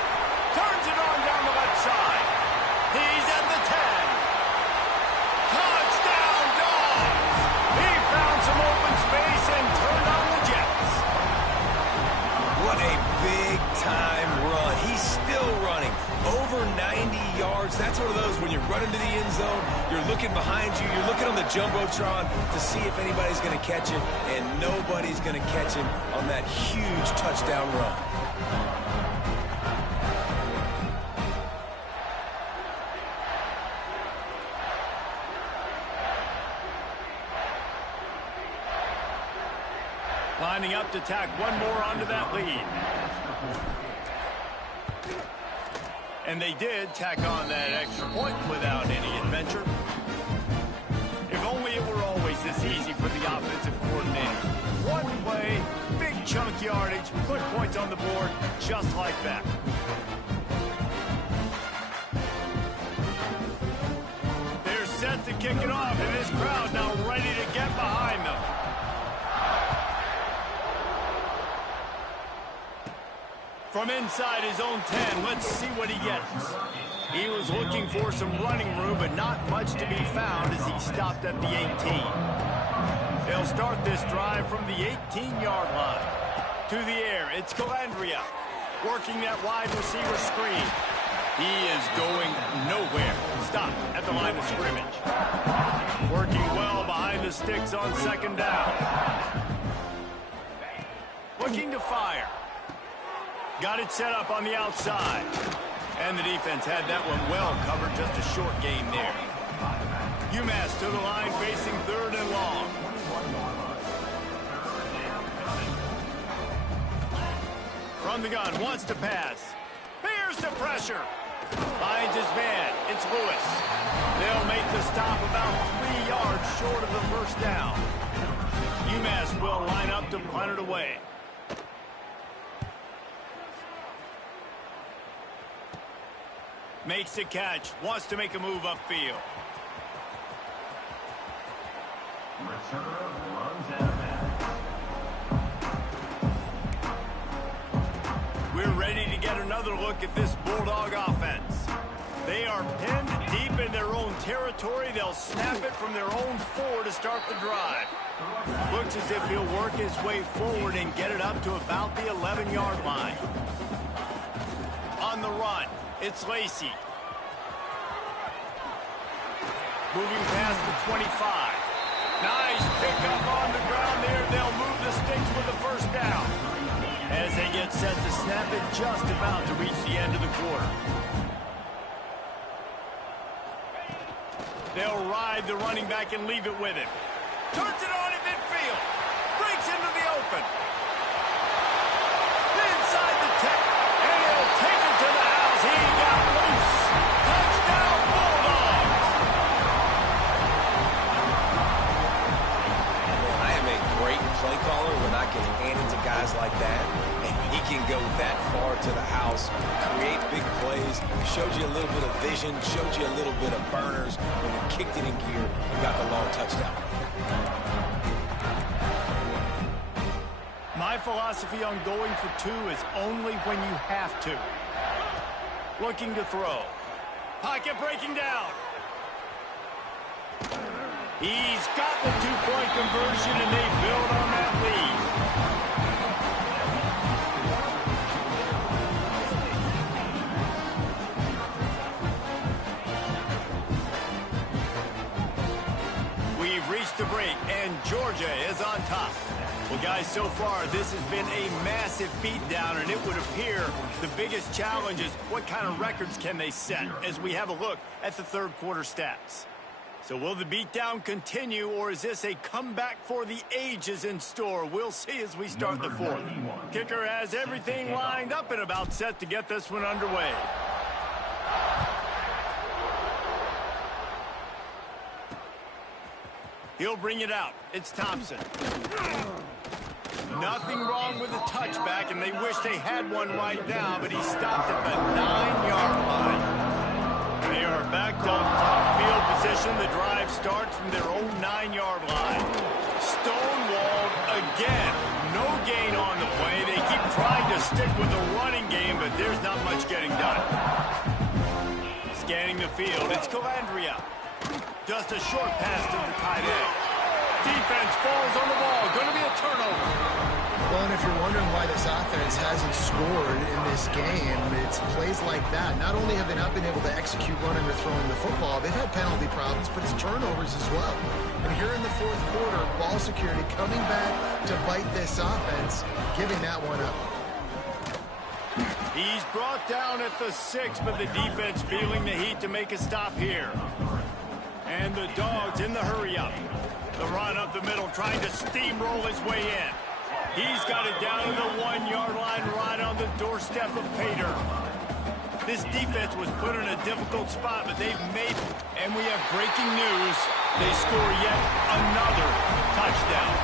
big-time run. He's still running. Over 90 yards. That's one of those when you're running to the end zone, you're looking behind you, you're looking on the Jumbotron to see if anybody's going to catch him, and nobody's going to catch him on that huge touchdown run. Lining up to tack one more onto that lead. And they did tack on that extra point without any adventure. If only it were always this easy for the offensive coordinators. One play, big chunk yardage, put points on the board just like that. They're set to kick it off, and this crowd now ready to get behind them. From inside his own 10, let's see what he gets. He was looking for some running room, but not much to be found as he stopped at the 18. They'll start this drive from the 18-yard line. To the air, it's Calandria, working that wide receiver screen. He is going nowhere. Stop at the line of scrimmage. Working well behind the sticks on second down. Looking to fire. Got it set up on the outside. And the defense had that one well covered, just a short gain there. UMass to the line facing third and long. From the gun, wants to pass. Here's the pressure. Finds his man. It's Lewis. They'll make the stop about 3 yards short of the first down. UMass will line up to punt it away. Makes the catch, wants to make a move upfield. We're ready to get another look at this Bulldog offense. They are pinned deep in their own territory. They'll snap it from their own 4 to start the drive. Looks as if he'll work his way forward and get it up to about the 11-yard line. On the run. It's Lacey. Moving past the 25. Nice pickup on the ground there. They'll move the sticks with the first down. As they get set to snap it, just about to reach the end of the quarter. They'll ride the running back and leave it with him. Turns it on in midfield. Breaks into the open. Inside the 10. And he'll take it to the house. He got loose. Touchdown, Bulldogs. I am a great play caller when I can hand it to guys like that. And he can go that far to the house, create big plays, showed you a little bit of vision, showed you a little bit of burners. When you kicked it in gear, you got the long touchdown. My philosophy on going for 2 is only when you have to. Looking to throw. Pocket breaking down. He's got the 2-point conversion, and they build on that lead. We've reached the break, and Georgia is on top. Well, guys, so far, this has been a massive beatdown, and it would appear the biggest challenge is what kind of records can they set as we have a look at the third quarter stats. So will the beatdown continue, or is this a comeback for the ages in store? We'll see as we start the fourth. Kicker has everything lined up and about set to get this one underway. He'll bring it out. It's Thompson. Nothing wrong with the touchback, and they wish they had one right now, but he stopped at the 9-yard line. They are backed up, top field position. The drive starts from their own 9-yard line. Stonewalled again. No gain on the play. They keep trying to stick with the running game, but there's not much getting done. Scanning the field, it's Calandria. Just a short pass to the tight end. Defense falls on the ball. Going to be a turnover. Well, and if you're wondering why this offense hasn't scored in this game, it's plays like that. Not only have they not been able to execute running or throwing the football, they've had penalty problems, but it's turnovers as well. And here in the fourth quarter, ball security coming back to bite this offense, giving that one up. He's brought down at the 6, but the defense feeling the heat to make a stop here. And the Dogs in the hurry-up. The run up the middle, trying to steamroll his way in. He's got it down to the 1-yard line, right on the doorstep of Pater. This defense was put in a difficult spot, but they've made it. And we have breaking news. They score yet another touchdown.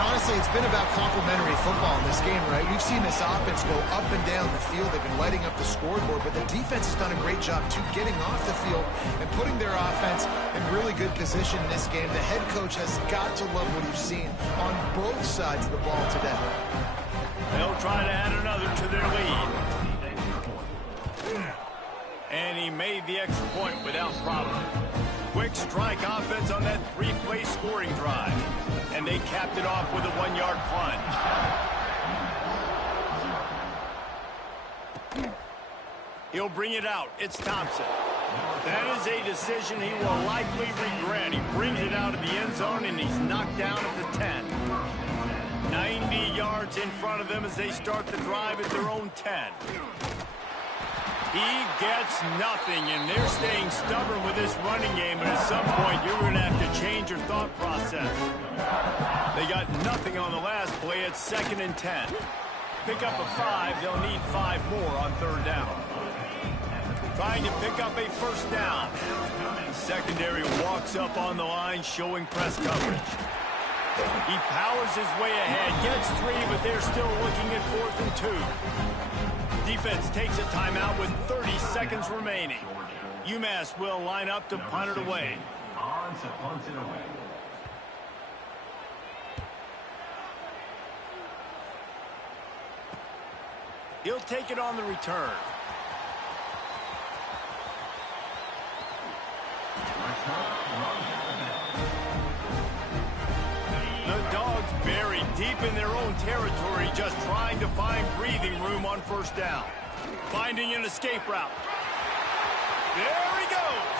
Honestly, it's been about complementary football in this game, right? We've seen this offense go up and down the field. They've been lighting up the scoreboard, but the defense has done a great job, too, getting off the field and putting their offense in really good position in this game. The head coach has got to love what he's seen on both sides of the ball today. They'll try to add another to their lead. And he made the extra point without problem. Quick strike offense on that 3-play scoring drive. And they capped it off with a 1-yard plunge. He'll bring it out. It's Thompson. That is a decision he will likely regret. He brings it out of the end zone, and he's knocked down at the 10. 90 yards in front of them as they start the drive at their own 10. He gets nothing, and they're staying stubborn with this running game, and at some point you're going to have to change your thought process. They got nothing on the last play. It's 2nd and 10. Pick up a 5. They'll need 5 more on 3rd down. Trying to pick up a 1st down. The secondary walks up on the line, showing press coverage. He powers his way ahead, gets 3, but they're still looking at 4th and 2. Defense takes a timeout with 30 seconds remaining. UMass will line up to punt it away. He'll take it on the return. The Dogs buried deep in their own territory, just trying to find breathing room on 1st down. Finding an escape route. There he goes.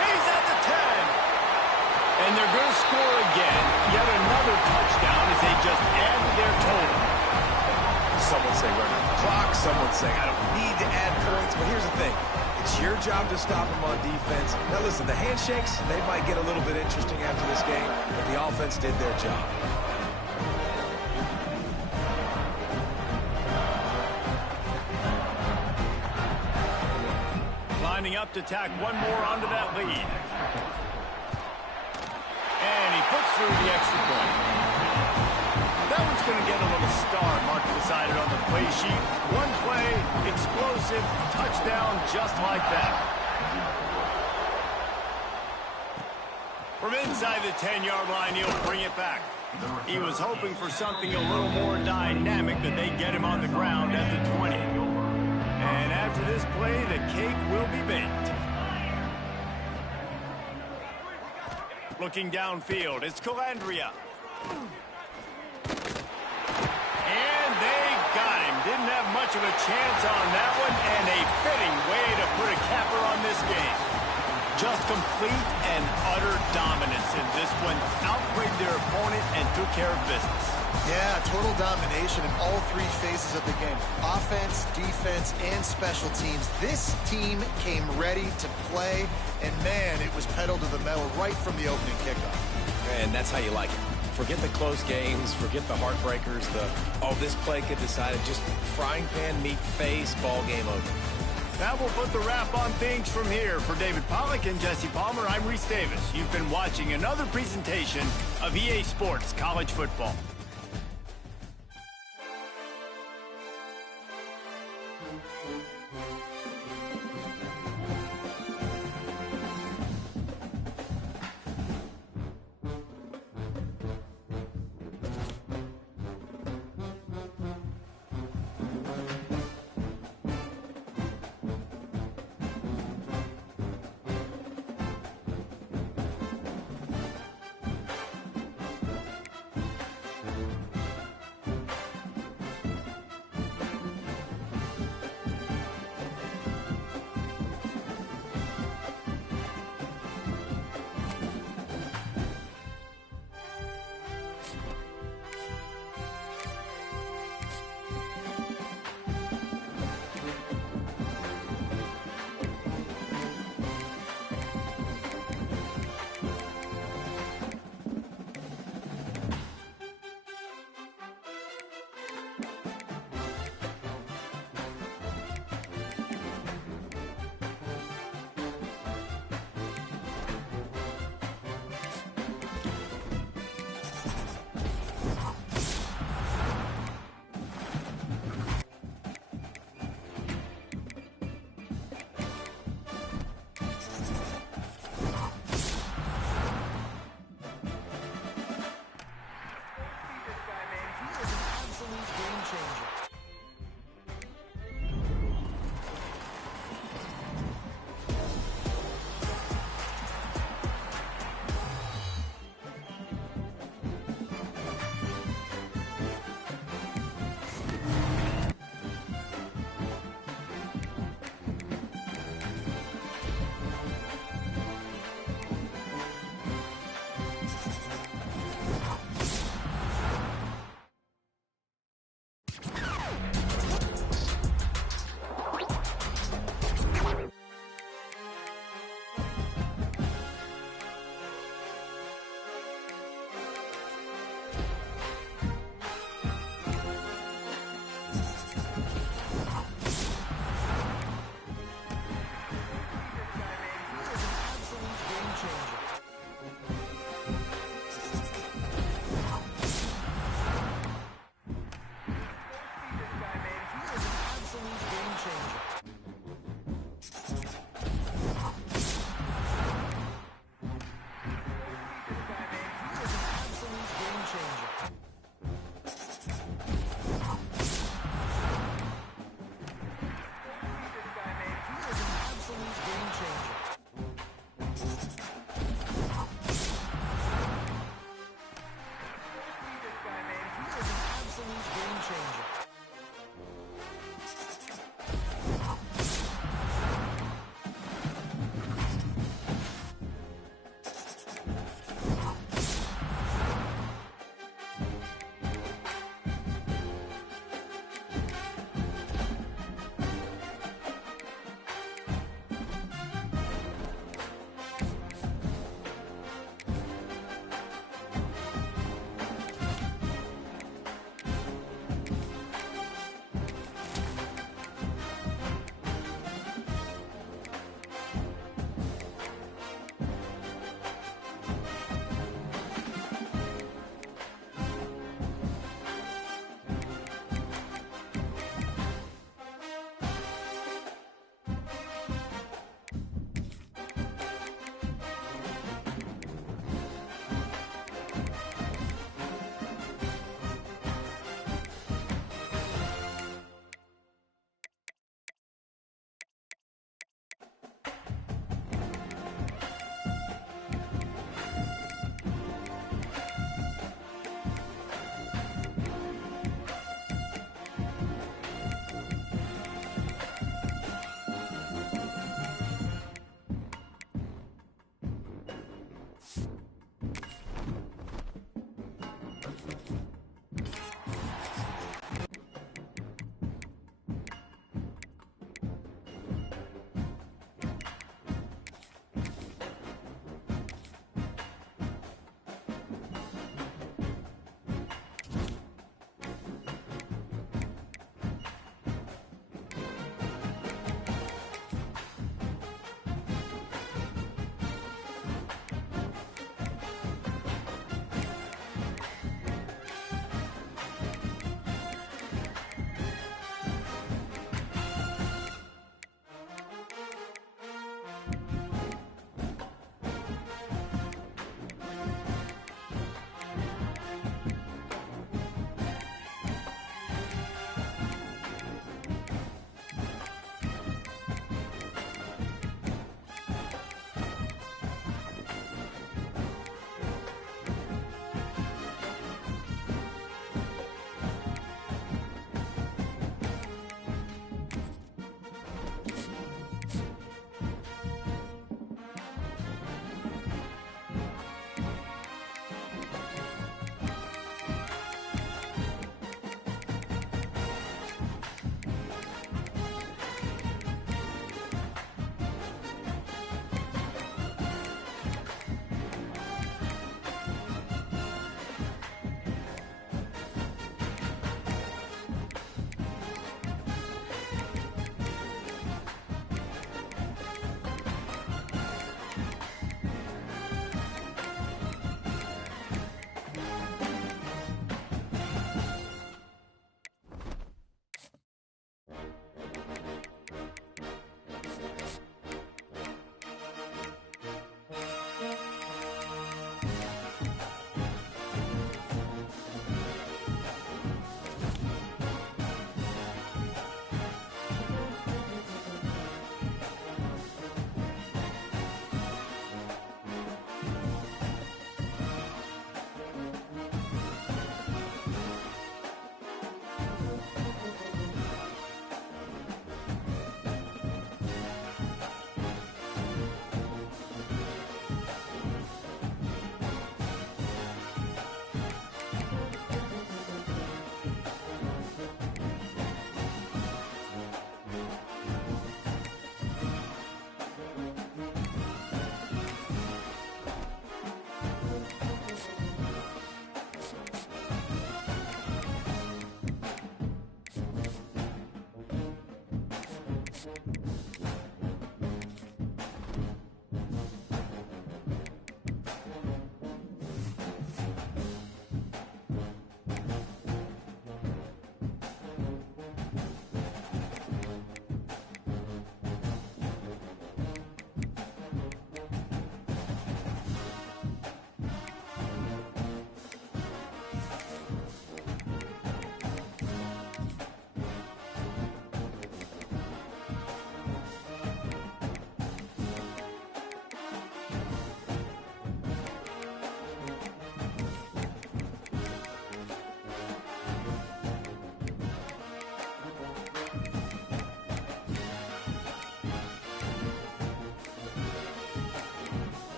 He's at the 10. And they're going to score again. Yet another touchdown as they just added their total. Some would say run out the clock. Some would say I don't need to add points. But here's the thing. It's your job to stop them on defense. Now listen, the handshakes, they might get a little bit interesting after this game, but the offense did their job. Lining up to tack one more onto that lead. And he puts through the extra point. That one's going to get a little star marked beside it on the play sheet. One play, explosive, touchdown just like that. From inside the 10-yard line, he'll bring it back. He was hoping for something a little more dynamic, but they get him on the ground at the 20. And after this play, the cake will be baked. Looking downfield, it's Calandria. And they got him. Didn't have much of a chance on that one, and a fitting way to put a capper on this game. Just complete and utter dominance in this one. Outplayed their opponent and took care of business. Yeah, total domination in all 3 phases of the game. Offense, defense, and special teams. This team came ready to play, and man, it was pedal to the metal right from the opening kickoff. And that's how you like it. Forget the close games, forget the heartbreakers, this play could decide it. Just frying pan, meat face, ball game over. That will put the wrap on things from here. For David Pollack and Jesse Palmer, I'm Reese Davis. You've been watching another presentation of EA Sports College Football.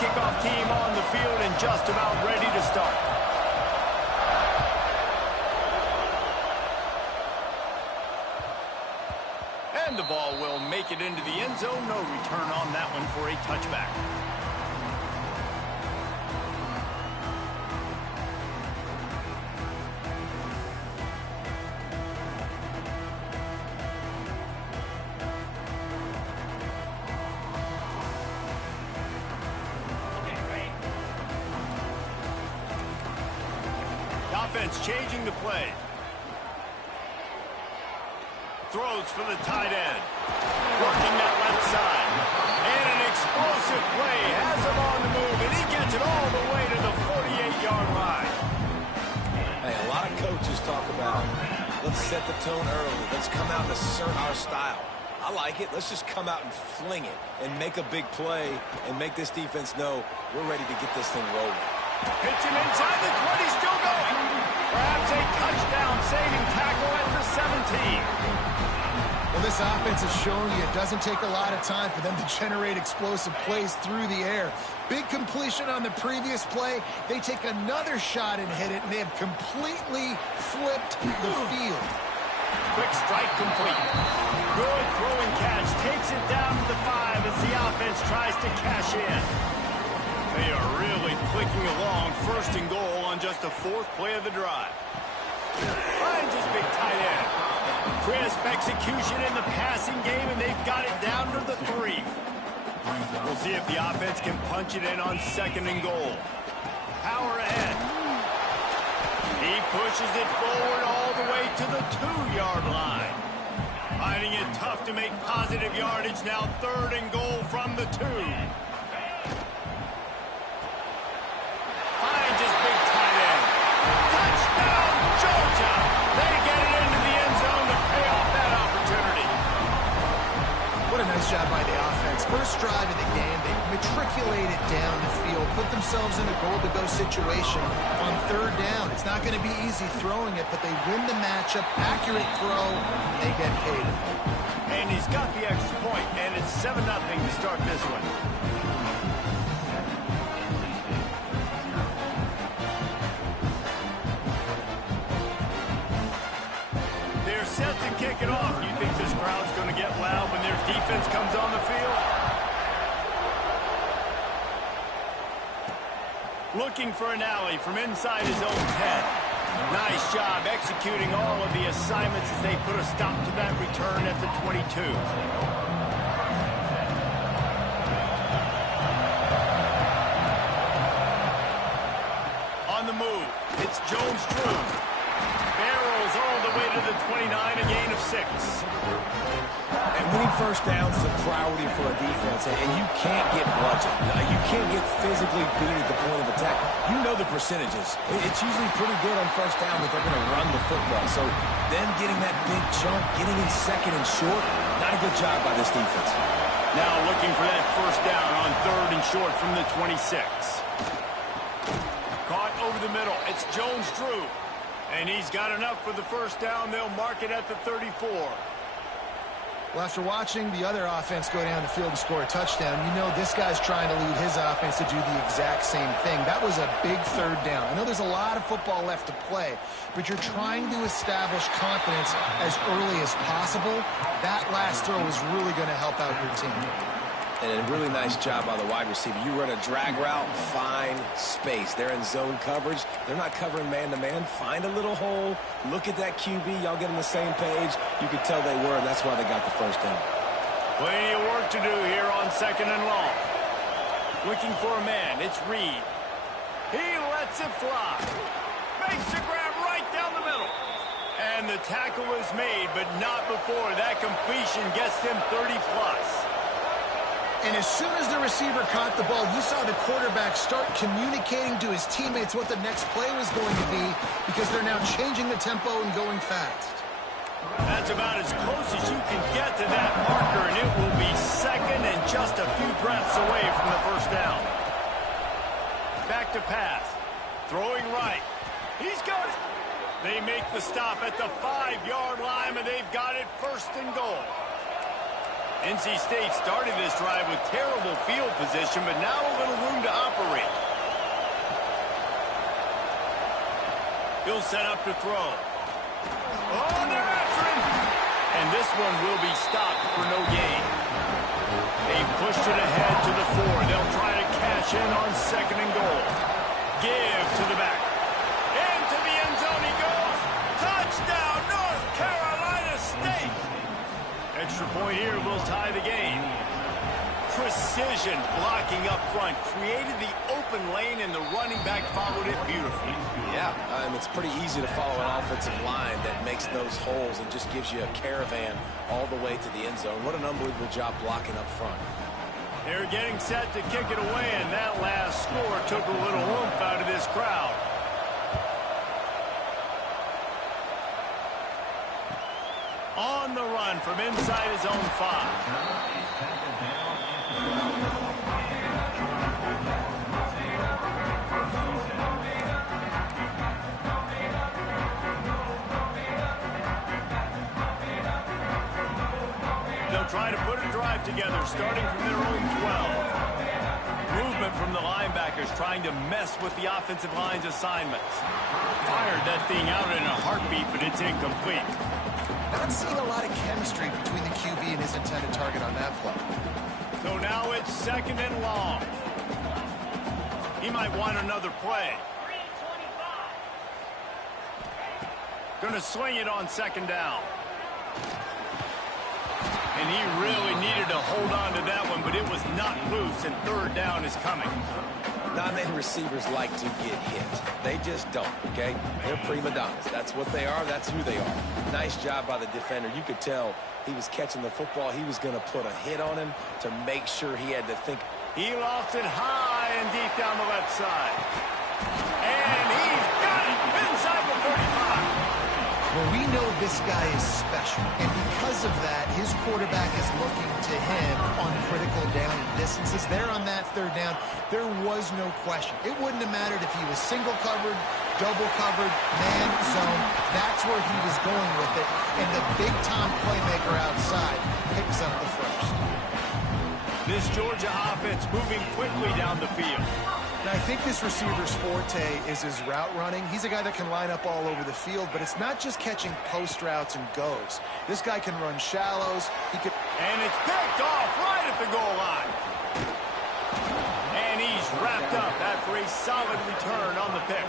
kickoff team on the field and just about ready to start. And the ball will make it into the end zone. No return on that one for a touchback. Offense changing the play. Throws for the tight end. Working that left side. And an explosive play. Has him on the move, and he gets it all the way to the 48-yard line. Hey, a lot of coaches talk about, let's set the tone early. Let's come out and assert our style. I like it. Let's just come out and fling it and make a big play and make this defense know we're ready to get this thing rolling. Hits him inside the 20, still going. Perhaps a touchdown-saving tackle at the 17. Well, this offense is showing you it doesn't take a lot of time for them to generate explosive plays through the air. Big completion on the previous play. They take another shot and hit it, and they have completely flipped the field. Quick strike complete. Good throwing catch. Takes it down to the 5 as the offense tries to cash in. They are really clicking along. First and goal on just the 4th play of the drive. Finds his big tight end. Crisp execution in the passing game, and they've got it down to the 3. We'll see if the offense can punch it in on 2nd and goal. Power ahead. He pushes it forward all the way to the 2-yard line. Finding it tough to make positive yardage. Now 3rd and goal from the 2. Finds his big tight end. Touchdown, Georgia! They get it into the end zone to pay off that opportunity. What a nice job by the offense. First drive of the game, they matriculated down the field, put themselves in a goal-to-go situation on 3rd down. It's not going to be easy throwing it, but they win the matchup. Accurate throw, they get paid. And he's got the extra point, and it's 7-0 to start this one. Set to kick it off. You think this crowd's going to get loud when their defense comes on the field? Looking for an alley from inside his own 10. Nice job executing all of the assignments as they put a stop to that return at the 22. On the move, it's Jones-Drew. Barrels all the way to the 29, a gain of 6. And winning first downs is a priority for a defense, and you can't get bludgeoned. You can't get physically beat at the point of attack. You know the percentages. It's usually pretty good on first down that they're going to run the football. So them getting that big chunk, getting in 2nd and short, not a good job by this defense. Now looking for that first down on 3rd and short from the 26. Caught over the middle. It's Jones-Drew. And he's got enough for the first down. They'll mark it at the 34. Well, after watching the other offense go down the field and score a touchdown, you know this guy's trying to lead his offense to do the exact same thing. That was a big 3rd down. I know there's a lot of football left to play, but you're trying to establish confidence as early as possible. That last throw is really going to help out your team. And a really nice job by the wide receiver. You run a drag route, find space. They're in zone coverage. They're not covering man-to-man. Find a little hole. Look at that QB. Y'all get on the same page. You could tell they were, and that's why they got the first down. Plenty of work to do here on 2nd and long. Looking for a man. It's Reed. He lets it fly. Makes the grab right down the middle. And the tackle is made, but not before that completion gets them 30-plus. And as soon as the receiver caught the ball, you saw the quarterback start communicating to his teammates what the next play was going to be because they're now changing the tempo and going fast. That's about as close as you can get to that marker, and it will be 2nd and just a few breaths away from the first down. Back to pass. Throwing right. He's got it. They make the stop at the 5-yard line, and they've got it 1st and goal. NC State started this drive with terrible field position, but now a little room to operate. He'll set up to throw. Oh, they're after him! And this one will be stopped for no gain. They've pushed it ahead to the 4. They'll try to cash in on 2nd and goal. Give to the back. Into the end zone he goes. Touchdown, North Carolina State! Extra point here will tie the game. Precision blocking up front created the open lane, and the running back followed it beautifully. Yeah, it's pretty easy to follow an offensive line that makes those holes and just gives you a caravan all the way to the end zone. What an unbelievable job blocking up front. They're getting set to kick it away, and that last score took a little oomph out of this crowd. On the run from inside his own 5. They'll try to put a drive together, starting from their own 12. Movement from the linebackers, trying to mess with the offensive line's assignments. Fired that thing out in a heartbeat, but it's incomplete. Not seeing a lot of chemistry between the QB and his intended target on that play. So now it's 2nd and long. He might want another play. Gonna swing it on 2nd down. And he really needed to hold on to that one, but it was not loose, and 3rd down is coming. Not many receivers like to get hit. They just don't, okay? They're prima donnas. That's what they are. That's who they are. Nice job by the defender. You could tell he was catching the football. He was going to put a hit on him to make sure he had to think. He lost it high and deep down the left side. And he's got it inside the 35. Well, we know this guy is special, and because of that, his quarterback is looking to him on critical down and distances. There on that 3rd down, there was no question. It wouldn't have mattered if he was single covered, double covered, man zone. That's where he was going with it, and the big-time playmaker outside picks up the first. This Georgia offense moving quickly down the field. Now, I think this receiver's forte is his route running. He's a guy that can line up all over the field, but it's not just catching post routes and goes. This guy can run shallows. And it's picked off right at the goal line. And he's wrapped up after a solid return on the pick.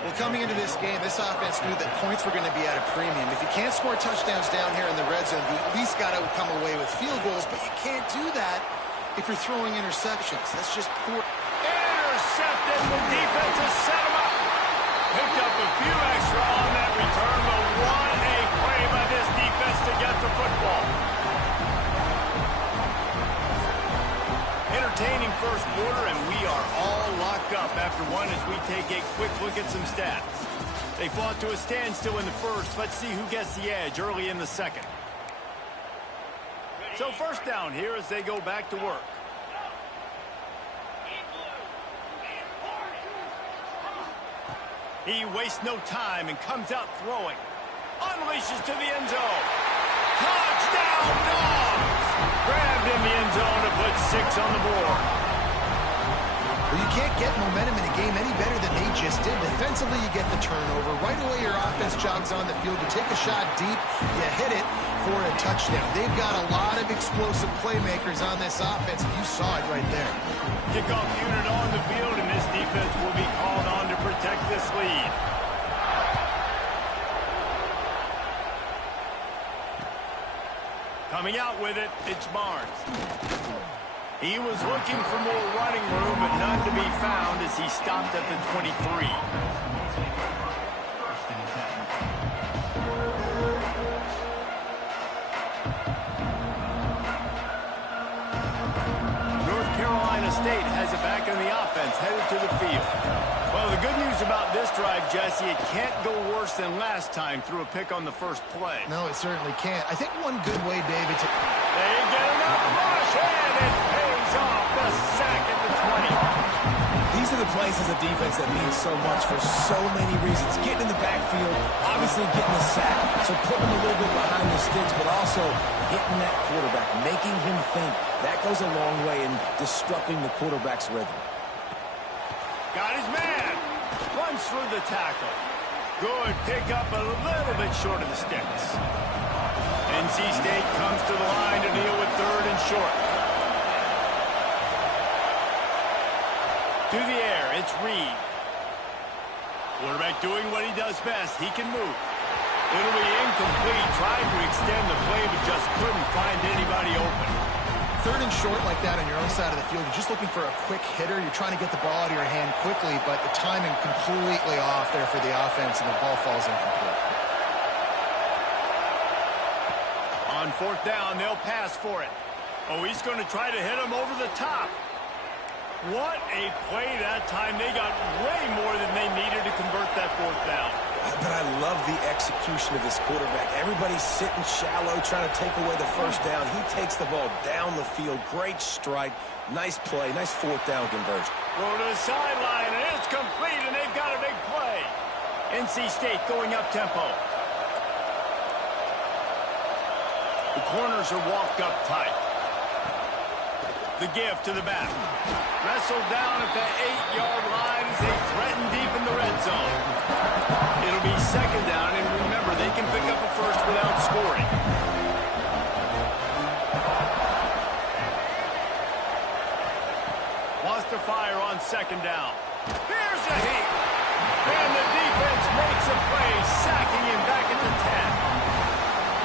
Well, coming into this game, this offense knew that points were going to be at a premium. If you can't score touchdowns down here in the red zone, you at least got to come away with field goals, but you can't do that if you're throwing interceptions. That's just poor. Intercepted. The defense has set him up. Picked up a few extra on that return, but what a play by this defense to get the football. Entertaining first quarter, and we are all locked up after one as we take a quick look at some stats. They fought to a standstill in the first. Let's see who gets the edge early in the second. So 1st down here as they go back to work. He wastes no time and comes out throwing. Unleashes to the end zone. Touchdown, Dogs! Grabbed in the end zone to put 6 on the board. Well, you can't get momentum in a game any better than they just did. Defensively, you get the turnover. Right away, your offense jogs on the field. You take a shot deep, you hit it for a touchdown. They've got a lot of explosive playmakers on this offense, and you saw it right there. Kickoff unit on the field, and this defense will be called on to protect this lead. Coming out with it, it's Barnes. He was looking for more running room, but none to be found as he stopped at the 23. North Carolina State has it back in the offense, headed to the field. Well, the good news about this drive, Jesse, it can't go worse than last time through a pick on the first play. No, it certainly can't. I think one good way, David, to... They get enough rush, and it pays off the sack at the 20. These are the plays as a defense that means so much for so many reasons. Getting in the backfield, obviously getting the sack, so putting him a little bit behind the sticks, but also hitting that quarterback, making him think. That goes a long way in disrupting the quarterback's rhythm. Got his man. Runs through the tackle. Good pick up a little bit short of the sticks. NC State comes to the line to deal with 3rd and short. To the air, it's Reed. Quarterback doing what he does best. He can move. It'll be incomplete. Tried to extend the play, but just couldn't find anybody open. 3rd and short like that on your own side of the field. You're just looking for a quick hitter. You're trying to get the ball out of your hand quickly, but the timing completely off there for the offense, and the ball falls incomplete. On 4th down, they'll pass for it. Oh, he's going to try to hit him over the top. What a play that time. They got way more than they needed to convert that 4th down. But I love the execution of this quarterback. Everybody's sitting shallow, trying to take away the 1st down. He takes the ball down the field. Great strike. Nice play. Nice 4th down conversion. Throw to the sideline, and it's complete, and they've got a big play. NC State going up tempo. The corners are walked up tight. The give to the back. Wrestled down at the 8-yard line as they threaten deep in the red zone. It'll be 2nd down, and remember, they can pick up a first without scoring. Wants to fire on 2nd down. Here's a heat. And the defense makes a play, sacking him back at the 10.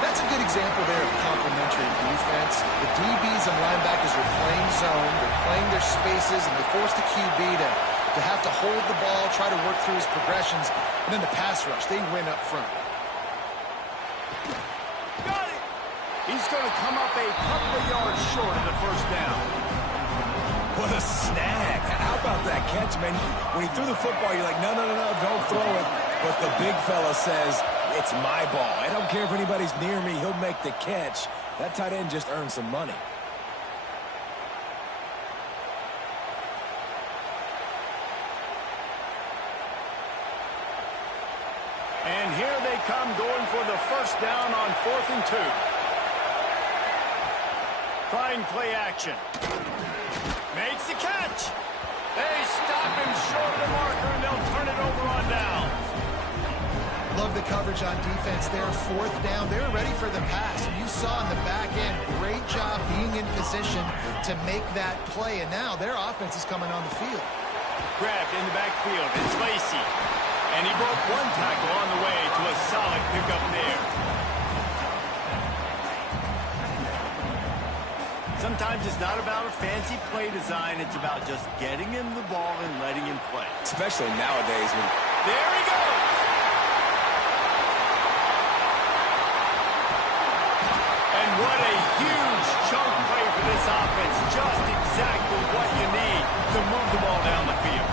That's a good example there of complementary defense. The DBs and linebackers are playing zone, they're playing their spaces, and they force the QB to have to hold the ball, try to work through his progressions, and then the pass rush, they win up front. Got it! He's going to come up a couple of yards short of the 1st down. What a snag. How about that catch, man? When he threw the football, you're like, no, don't throw it. But the big fella says, it's my ball. I don't care if anybody's near me. He'll make the catch. That tight end just earned some money. And here they come going for the 1st down on 4th and 2. Trying play action. Makes the catch. They stop him short of the marker, and they'll turn it over on downs. Love the coverage on defense there. 4th down. They were ready for the pass. And you saw in the back end, great job being in position to make that play. And now their offense is coming on the field. Grabbed in the backfield. It's Lacey. And he broke 1 tackle on the way to a solid pickup there. Sometimes it's not about a fancy play design. It's about just getting him the ball and letting him play. Especially nowadays. There he goes. And what a huge chunk play for this offense. Just exactly what you need to move the ball down the field.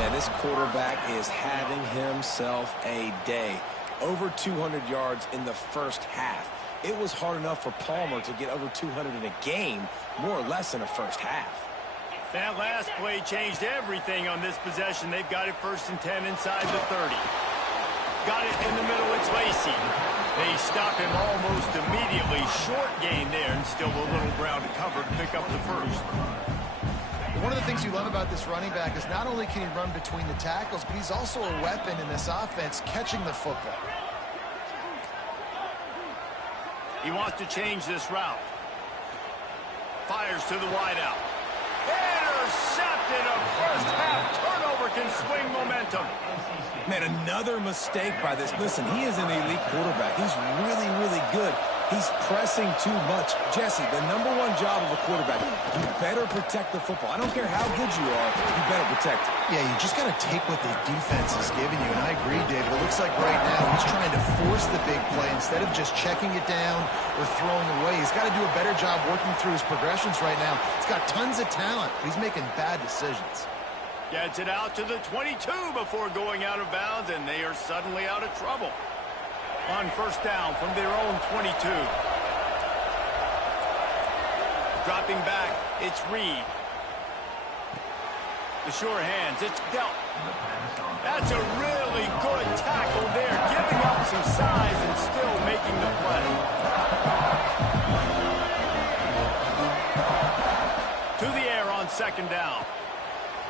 Now, this quarterback is having himself a day. Over 200 yards in the 1st half. It was hard enough for Palmer to get over 200 in a game, more or less in a 1st half. That last play changed everything on this possession. They've got it 1st and 10 inside the 30. Got it in the middle. It's Lacey. They stop him almost immediately. Short gain there, and still a little ground to cover to pick up the 1st. One of the things you love about this running back is not only can he run between the tackles, but he's also a weapon in this offense, catching the football. He wants to change this route. Fires to the wideout. Intercepted. A 1st half turnover can swing momentum. Man, another mistake by this. Listen, he is an elite quarterback. He's really, really good. He's pressing too much. Jesse, the #1 job of a quarterback, you better protect the football. I don't care how good you are, you better protect it. Yeah, you just got to take what the defense is giving you, and I agree, David. It looks like right now he's trying to force the big play instead of just checking it down or throwing away. He's got to do a better job working through his progressions right now. He's got tons of talent, but he's making bad decisions. Gets it out to the 22 before going out of bounds, and they are suddenly out of trouble. On 1st down from their own 22. Dropping back, it's Reed. The sure hands, it's dealt. That's a really good tackle there, giving up some size and still making the play. To the air on second down.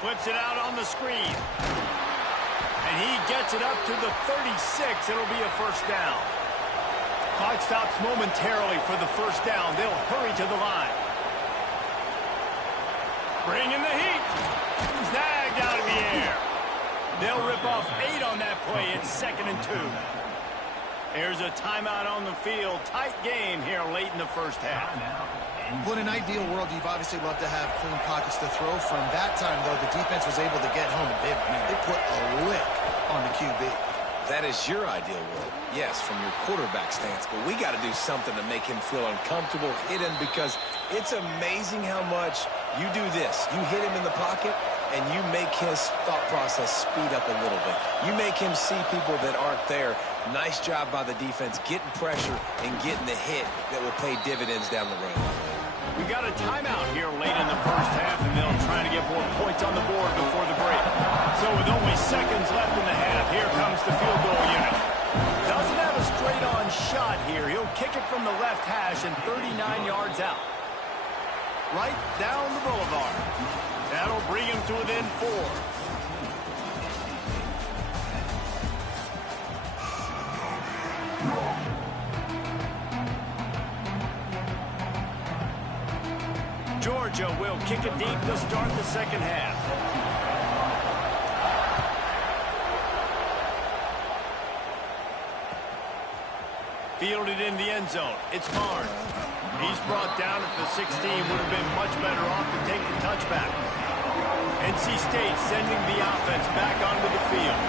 Flips it out on the screen. And he gets it up to the 36. It'll be a first down. Clock stops momentarily for the first down. They'll hurry to the line. Bring in the heat. Snagged out of the air. They'll rip off 8 on that play. It's 2nd and 2. Here's a timeout on the field. Tight game here late in the first half. Well, in an ideal world, you'd obviously love to have clean pockets to throw from. That time, though, the defense was able to get home. They put a lick on the QB. That is your ideal world. Yes, from your quarterback stance. But we got to do something to make him feel uncomfortable, hit him, because it's amazing how much you do this. You hit him in the pocket, and you make his thought process speed up a little bit. You make him see people that aren't there. Nice job by the defense, getting pressure and getting the hit that will pay dividends down the road. We got a timeout here late in the first half, and they'll try to get more points on the board before the break. So with only seconds left in the half, here comes the field goal unit. Doesn't have a straight-on shot here. He'll kick it from the left hash and 39 yards out. Right down the boulevard. That'll bring him to within 4. Georgia will kick it deep to start the second half. Fielded in the end zone. It's Barnes. He's brought down at the 16. Would have been much better off to take the touchback. NC State sending the offense back onto the field.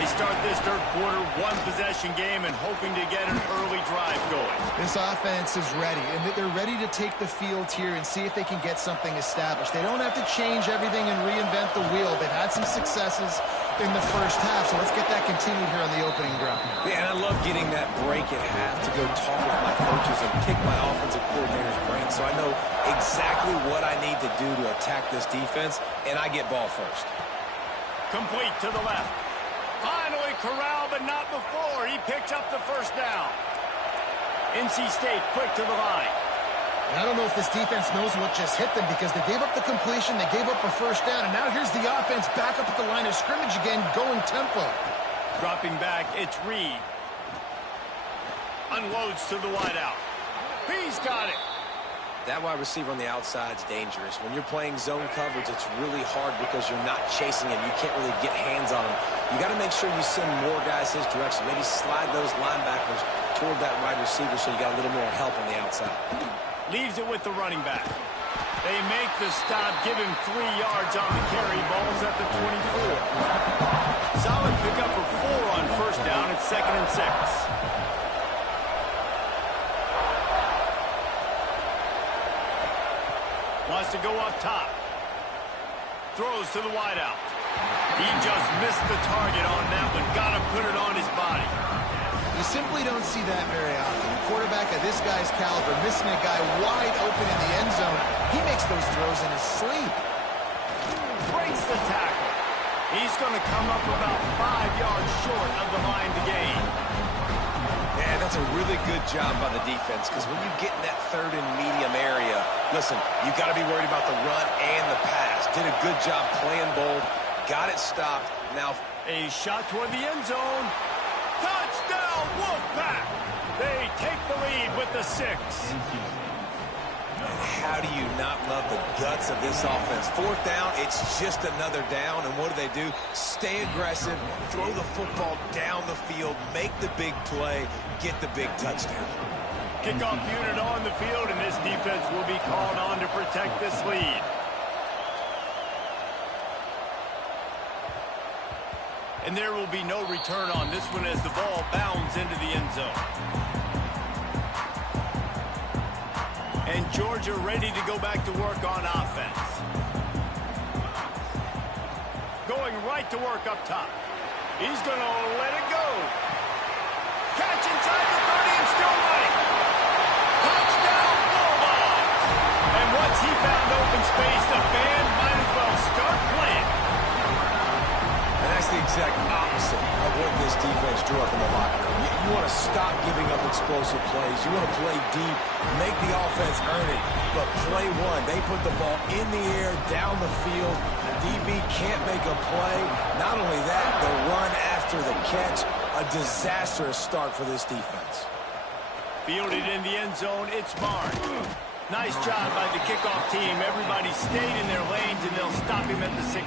They start this third quarter one-possession game and hoping to get an early drive going. This offense is ready, and they're ready to take the field here and see if they can get something established. They don't have to change everything and reinvent the wheel. They've had some successes in the first half, so let's get that continued here on the opening drive. Yeah, and I love getting that break at half to go talk with my coaches and pick my offensive coordinator's brain so I know exactly what I need to do to attack this defense, and I get ball first. Complete to the left. Finally corralled, but not before. He picks up the first down. NC State quick to the line. And I don't know if this defense knows what just hit them because they gave up the completion, they gave up a first down, and now here's the offense back up at the line of scrimmage again, going tempo. Dropping back, it's Reed. Unloads to the wideout. He's got it. That wide receiver on the outside is dangerous. When you're playing zone coverage, it's really hard because you're not chasing him. You can't really get hands on him. You got to make sure you send more guys his direction. Maybe slide those linebackers toward that wide receiver so you got a little more help on the outside. Leaves it with the running back. They make the stop, give him 3 yards on the carry. Ball's at the 24. Solid pickup for 4 on first down. It's 2nd and 6. Wants to go up top. Throws to the wideout. He just missed the target on that one. Got to put it on his body. You simply don't see that very often. A quarterback of this guy's caliber missing a guy wide open in the end zone. He makes those throws in his sleep. Breaks the tackle. He's going to come up about 5 yards short of the line to gain. Yeah, that's a really good job by the defense because when you get in that third and medium area, listen, you got to be worried about the run and the pass. Did a good job playing both. Got it stopped. Now a shot toward the end zone. Touchdown, Wolfpack! They take the lead with the 6. How do you not love the guts of this offense? 4th down, it's just another down, and what do? Stay aggressive, throw the football down the field, make the big play, get the big touchdown. Kickoff unit on the field, and this defense will be called on to protect this lead. And there will be no return on this one as the ball bounds into the end zone. And Georgia ready to go back to work on offense. Going right to work up top. He's going to let it go. Catch inside the 30 and still running. Touchdown, Bulldogs! And once he found open space, the band might as well start plays. You want to play deep, make the offense earn it. But play one, they put the ball in the air, down the field. DB can't make a play. Not only that, the run after the catch, a disastrous start for this defense. Fielded in the end zone, it's Mark. Nice job by the kickoff team. Everybody stayed in their lanes, and they'll stop him at the 16.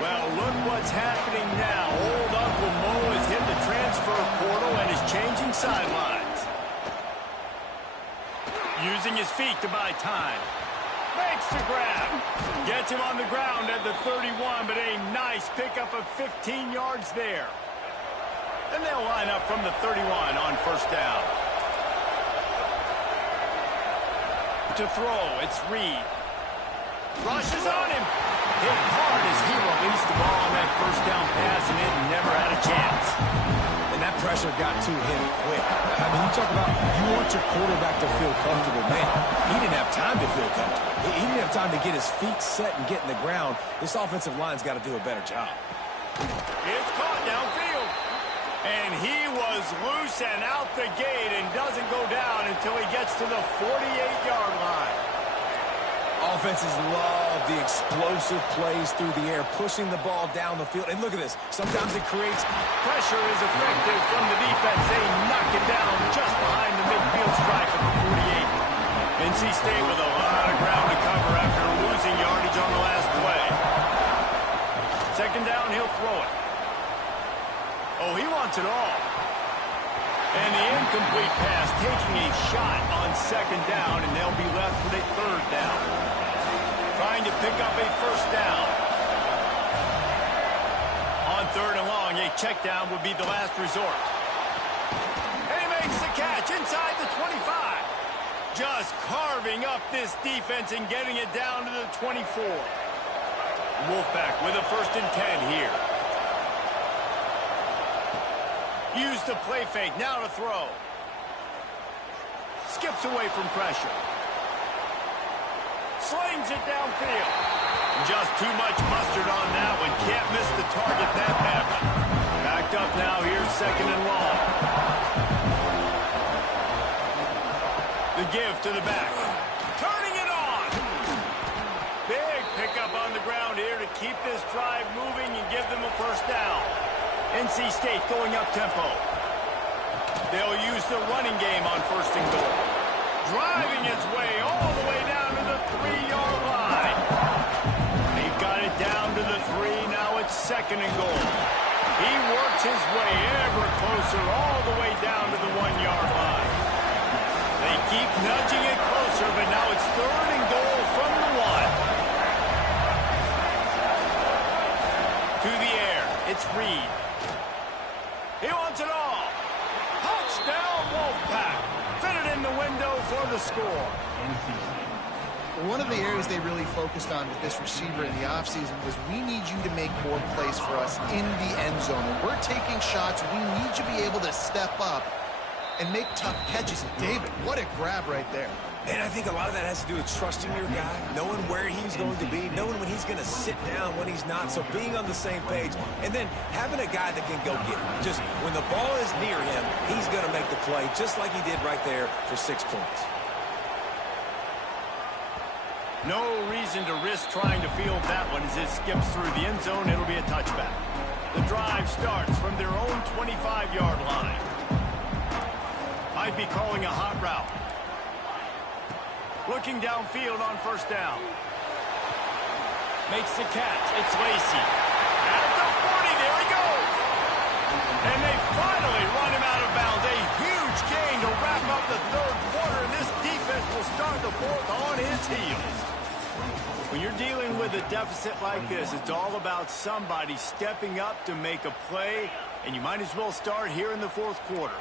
Well, look what's happening now. Old Uncle Mo has hit the transfer portal and is changing sidelines. Using his feet to buy time. Makes the grab. Gets him on the ground at the 31, but a nice pickup of 15 yards there. And they'll line up from the 31 on first down. To throw, it's Reed. Rushes on him. Hit hard as he released the ball on that first down pass, and it never had a chance. And that pressure got to him quick. I mean, you talk about you want your quarterback to feel comfortable. Man, he didn't have time to feel comfortable. He didn't have time to get his feet set and get in the ground. This offensive line's got to do a better job. It's caught downfield. And he was loose and out the gate and doesn't go down until he gets to the 48-yard line. Offenses love the explosive plays through the air, pushing the ball down the field. And look at this. Sometimes it creates pressure is effective from the defense. They knock it down just behind the midfield stripe at the 48. NC State with a lot of ground to cover after losing yardage on the last play. Second down, he'll throw it. Oh, he wants it all. And the incomplete pass taking a shot on second down, and they'll be left with a third down. Trying to pick up a first down. On third and long, a check down would be the last resort. And he makes the catch inside the 25. Just carving up this defense and getting it down to the 24. Wolfpack with a 1st and 10 here. Use the play fake, now to throw. Skips away from pressure. Slings it downfield. Just too much mustard on that one. Can't miss the target that badly. Backed up now, here's second and long. The give to the back. Turning it on. Big pickup on the ground here to keep this drive moving and give them a first down. NC State going up tempo. They'll use the running game on 1st and goal. Driving its way all the way down to the 3-yard line. They've got it down to the 3. Now it's 2nd and goal. He works his way ever closer all the way down to the 1-yard line. They keep nudging it closer, but now it's 3rd and goal from the 1. To the air, it's Reed. He wants it all. Touchdown, Wolfpack. Fitted in the window for the score. One of the areas they really focused on with this receiver in the offseason was we need you to make more plays for us in the end zone. When we're taking shots, we need you to be able to step up and make tough catches. And David, what a grab right there. And I think a lot of that has to do with trusting your guy, knowing where he's going to be, knowing when he's going to sit down, when he's not, so being on the same page, and then having a guy that can go get it. Just when the ball is near him, he's going to make the play, just like he did right there for 6 points. No reason to risk trying to field that one as it skips through the end zone. It'll be a touchback. The drive starts from their own 25-yard line. Might be calling a hot route. Looking downfield on 1st down. Makes the catch. It's Lacey. At the 40, there he goes. And they finally run him out of bounds. A huge gain to wrap up the 3rd quarter. And this defense will start the 4th on his heels. When you're dealing with a deficit like this, it's all about somebody stepping up to make a play. And you might as well start here in the 4th quarter.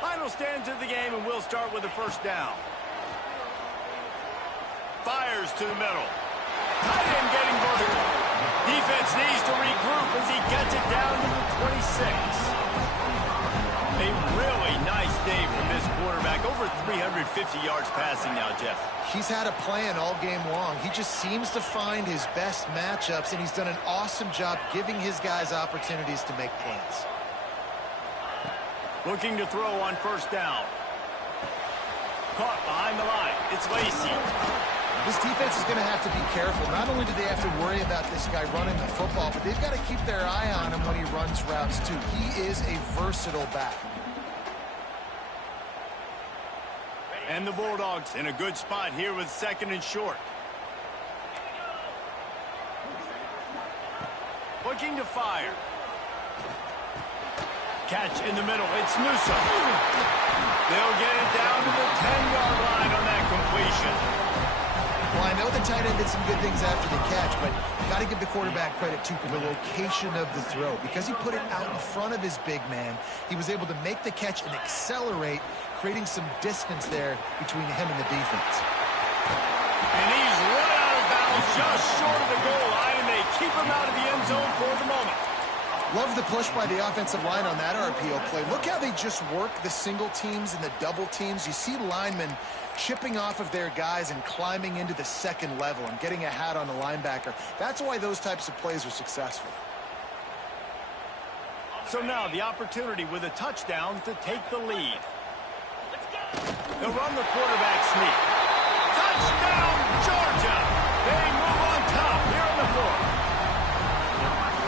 Final stands of the game, and we'll start with the 1st down. Fires to the middle. Tight end getting vertical. Defense needs to regroup as he gets it down to the 26. A really nice day from this quarterback. Over 350 yards passing now, Jeff. He's had a plan all game long. He just seems to find his best matchups, and he's done an awesome job giving his guys opportunities to make plays. Looking to throw on first down. Caught behind the line. It's Lacy. This defense is going to have to be careful. Not only do they have to worry about this guy running the football, but they've got to keep their eye on him when he runs routes, too. He is a versatile back. And the Bulldogs in a good spot here with second and short. Looking to fire. Catch in the middle. It's Newsom. They'll get it down to the 10-yard line on that completion. Well, I know the tight end did some good things after the catch, but got to give the quarterback credit, too, for the location of the throw. Because he put it out in front of his big man, he was able to make the catch and accelerate, creating some distance there between him and the defense. And he's run out of bounds just short of the goal line, and they keep him out of the end zone for the moment. Love the push by the offensive line on that RPO play. Look how they just work the single teams and the double teams. You see linemen chipping off of their guys and climbing into the second level and getting a hat on the linebacker. That's why those types of plays are successful. So now the opportunity with a touchdown to take the lead. They'll run the quarterback sneak. Touchdown, Georgia! They move on top here in the fourth.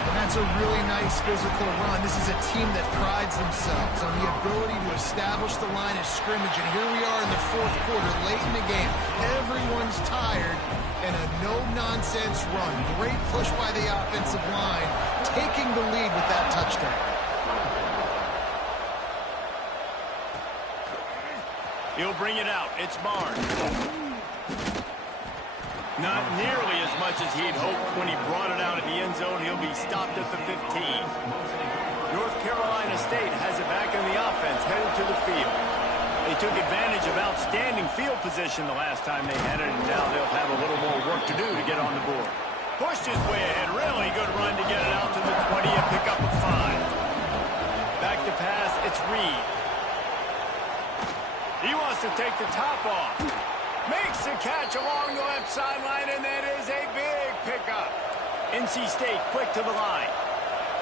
That's a really nice physical run. This is a team that prides themselves on the ability to establish the line of scrimmage. And here we are in the fourth quarter, late in the game. Everyone's tired, and a no-nonsense run. Great push by the offensive line, taking the lead with that touchdown. He'll bring it out. It's Barnes. Not nearly as much as he'd hoped when he brought it out of the end zone. He'll be stopped at the 15. North Carolina State has it back in the offense, headed to the field. They took advantage of outstanding field position the last time they had it, and now they'll have a little more work to do to get on the board. Pushed his way ahead. Really good run to get it out to the 20 and pick up a 5. Back to pass. It's Reed. He wants to take the top off. Makes the catch along the left sideline, and that is a big pickup. NC State quick to the line.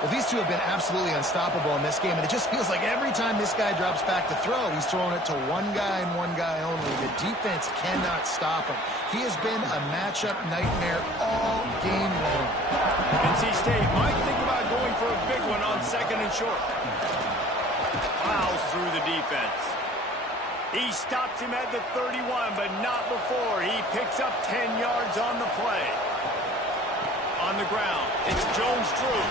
Well, these two have been absolutely unstoppable in this game, and it just feels like every time this guy drops back to throw, he's throwing it to one guy and one guy only. The defense cannot stop him. He has been a matchup nightmare all game long. NC State might think about going for a big one on second and short. Plows through the defense. He stops him at the 31, but not before. He picks up 10 yards on the play. On the ground, it's Jones-Drew.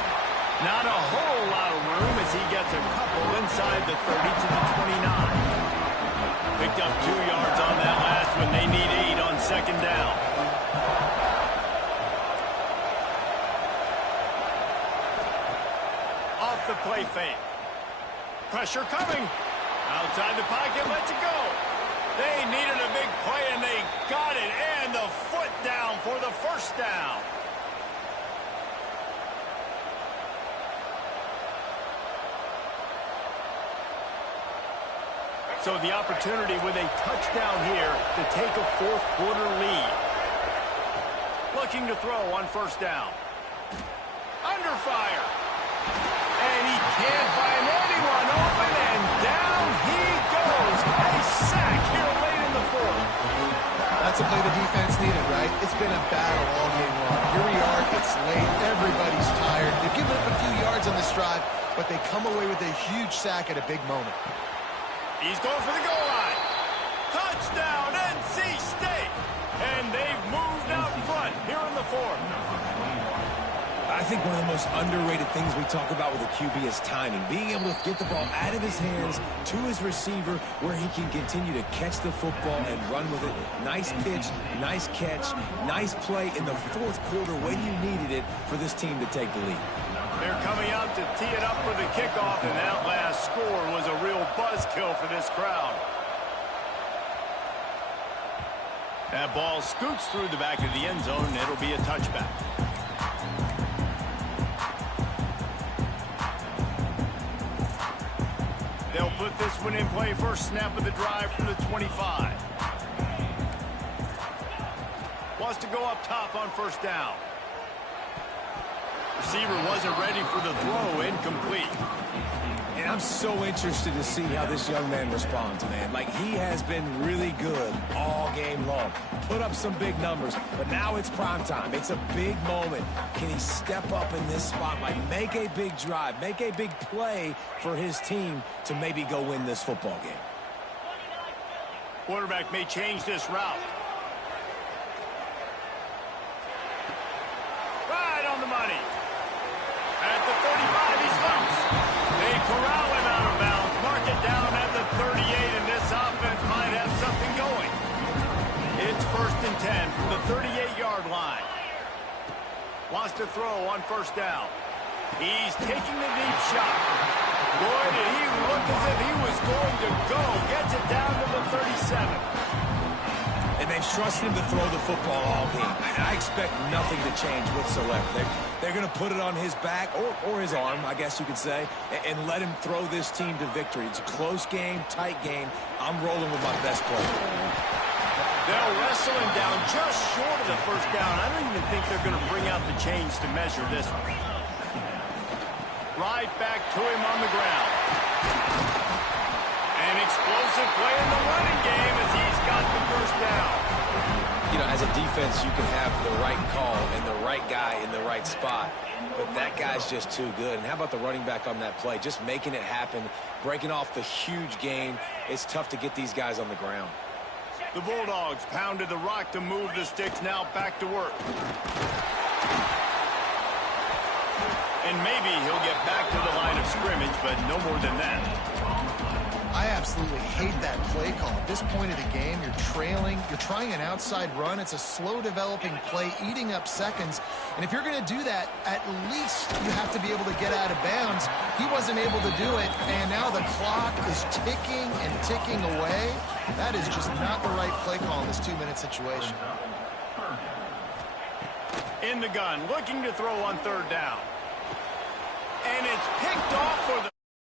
Not a whole lot of room as he gets a couple inside the 30 to the 29. Picked up 2 yards on that last one. They need 8 on second down. Off the play fake. Pressure coming. Outside the pocket, lets it go. They needed a big play, and they got it. And the foot down for the first down. So the opportunity with a touchdown here to take a fourth quarter lead. Looking to throw on first down. Under fire. And he can't find anyone open, and down he goes. A sack here late in the fourth. That's a play the defense needed, right? It's been a battle all game long. Here we are. It's late. Everybody's tired. They've given up a few yards on this drive, but they come away with a huge sack at a big moment. He's going for the goal line. Touchdown, NC State. And they've moved out front here in the fourth. I think one of the most underrated things we talk about with a QB is timing. Being able to get the ball out of his hands to his receiver where he can continue to catch the football and run with it. Nice pitch, nice catch, nice play in the fourth quarter when you needed it for this team to take the lead. They're coming out to tee it up for the kickoff, and that last score was a real buzzkill for this crowd. That ball scoots through the back of the end zone, and it'll be a touchback. They'll put this one in play. First snap of the drive from the 25. Wants to go up top on first down. Receiver wasn't ready for the throw. Incomplete. And I'm so interested to see how this young man responds, man. Like, he has been really good all game long. Put up some big numbers, but now it's prime time. It's a big moment. Can he step up in this spot, like make a big drive, make a big play for his team to maybe go win this football game? Quarterback may change this route. Right on the money. At the 35, he's loose. They corral him out of bounds. Mark it down at the 38, and this offense might have something going. It's 1st and 10 from the 38-yard line. Wants to throw on first down. He's taking the deep shot. Boy, did he look as if he was going to go. Gets it down to the 37. And they've trusted him to throw the football all game. And I expect nothing to change whatsoever. They're going to put it on his back, or his arm, I guess you could say, and let him throw this team to victory. It's a close game, tight game. I'm rolling with my best player. They'll wrestle him down just short of the first down. I don't even think they're going to bring out the chains to measure this one. Right back to him on the ground. An explosive play in the running game as he's got the first down. You know, as a defense, you can have the right call and the right guy in the right spot, but that guy's just too good. And how about the running back on that play? Just making it happen, breaking off the huge gain. It's tough to get these guys on the ground. The Bulldogs pounded the rock to move the sticks. Now back to work. And maybe he'll get back to the line of scrimmage, but no more than that. I absolutely hate that play call. At this point of the game, you're trailing, you're trying an outside run. It's a slow developing play, eating up seconds. And if you're going to do that, at least you have to be able to get out of bounds. He wasn't able to do it, and now the clock is ticking and ticking away. That is just not the right play call in this 2-minute situation. In the gun, looking to throw on third down. And it's picked off for the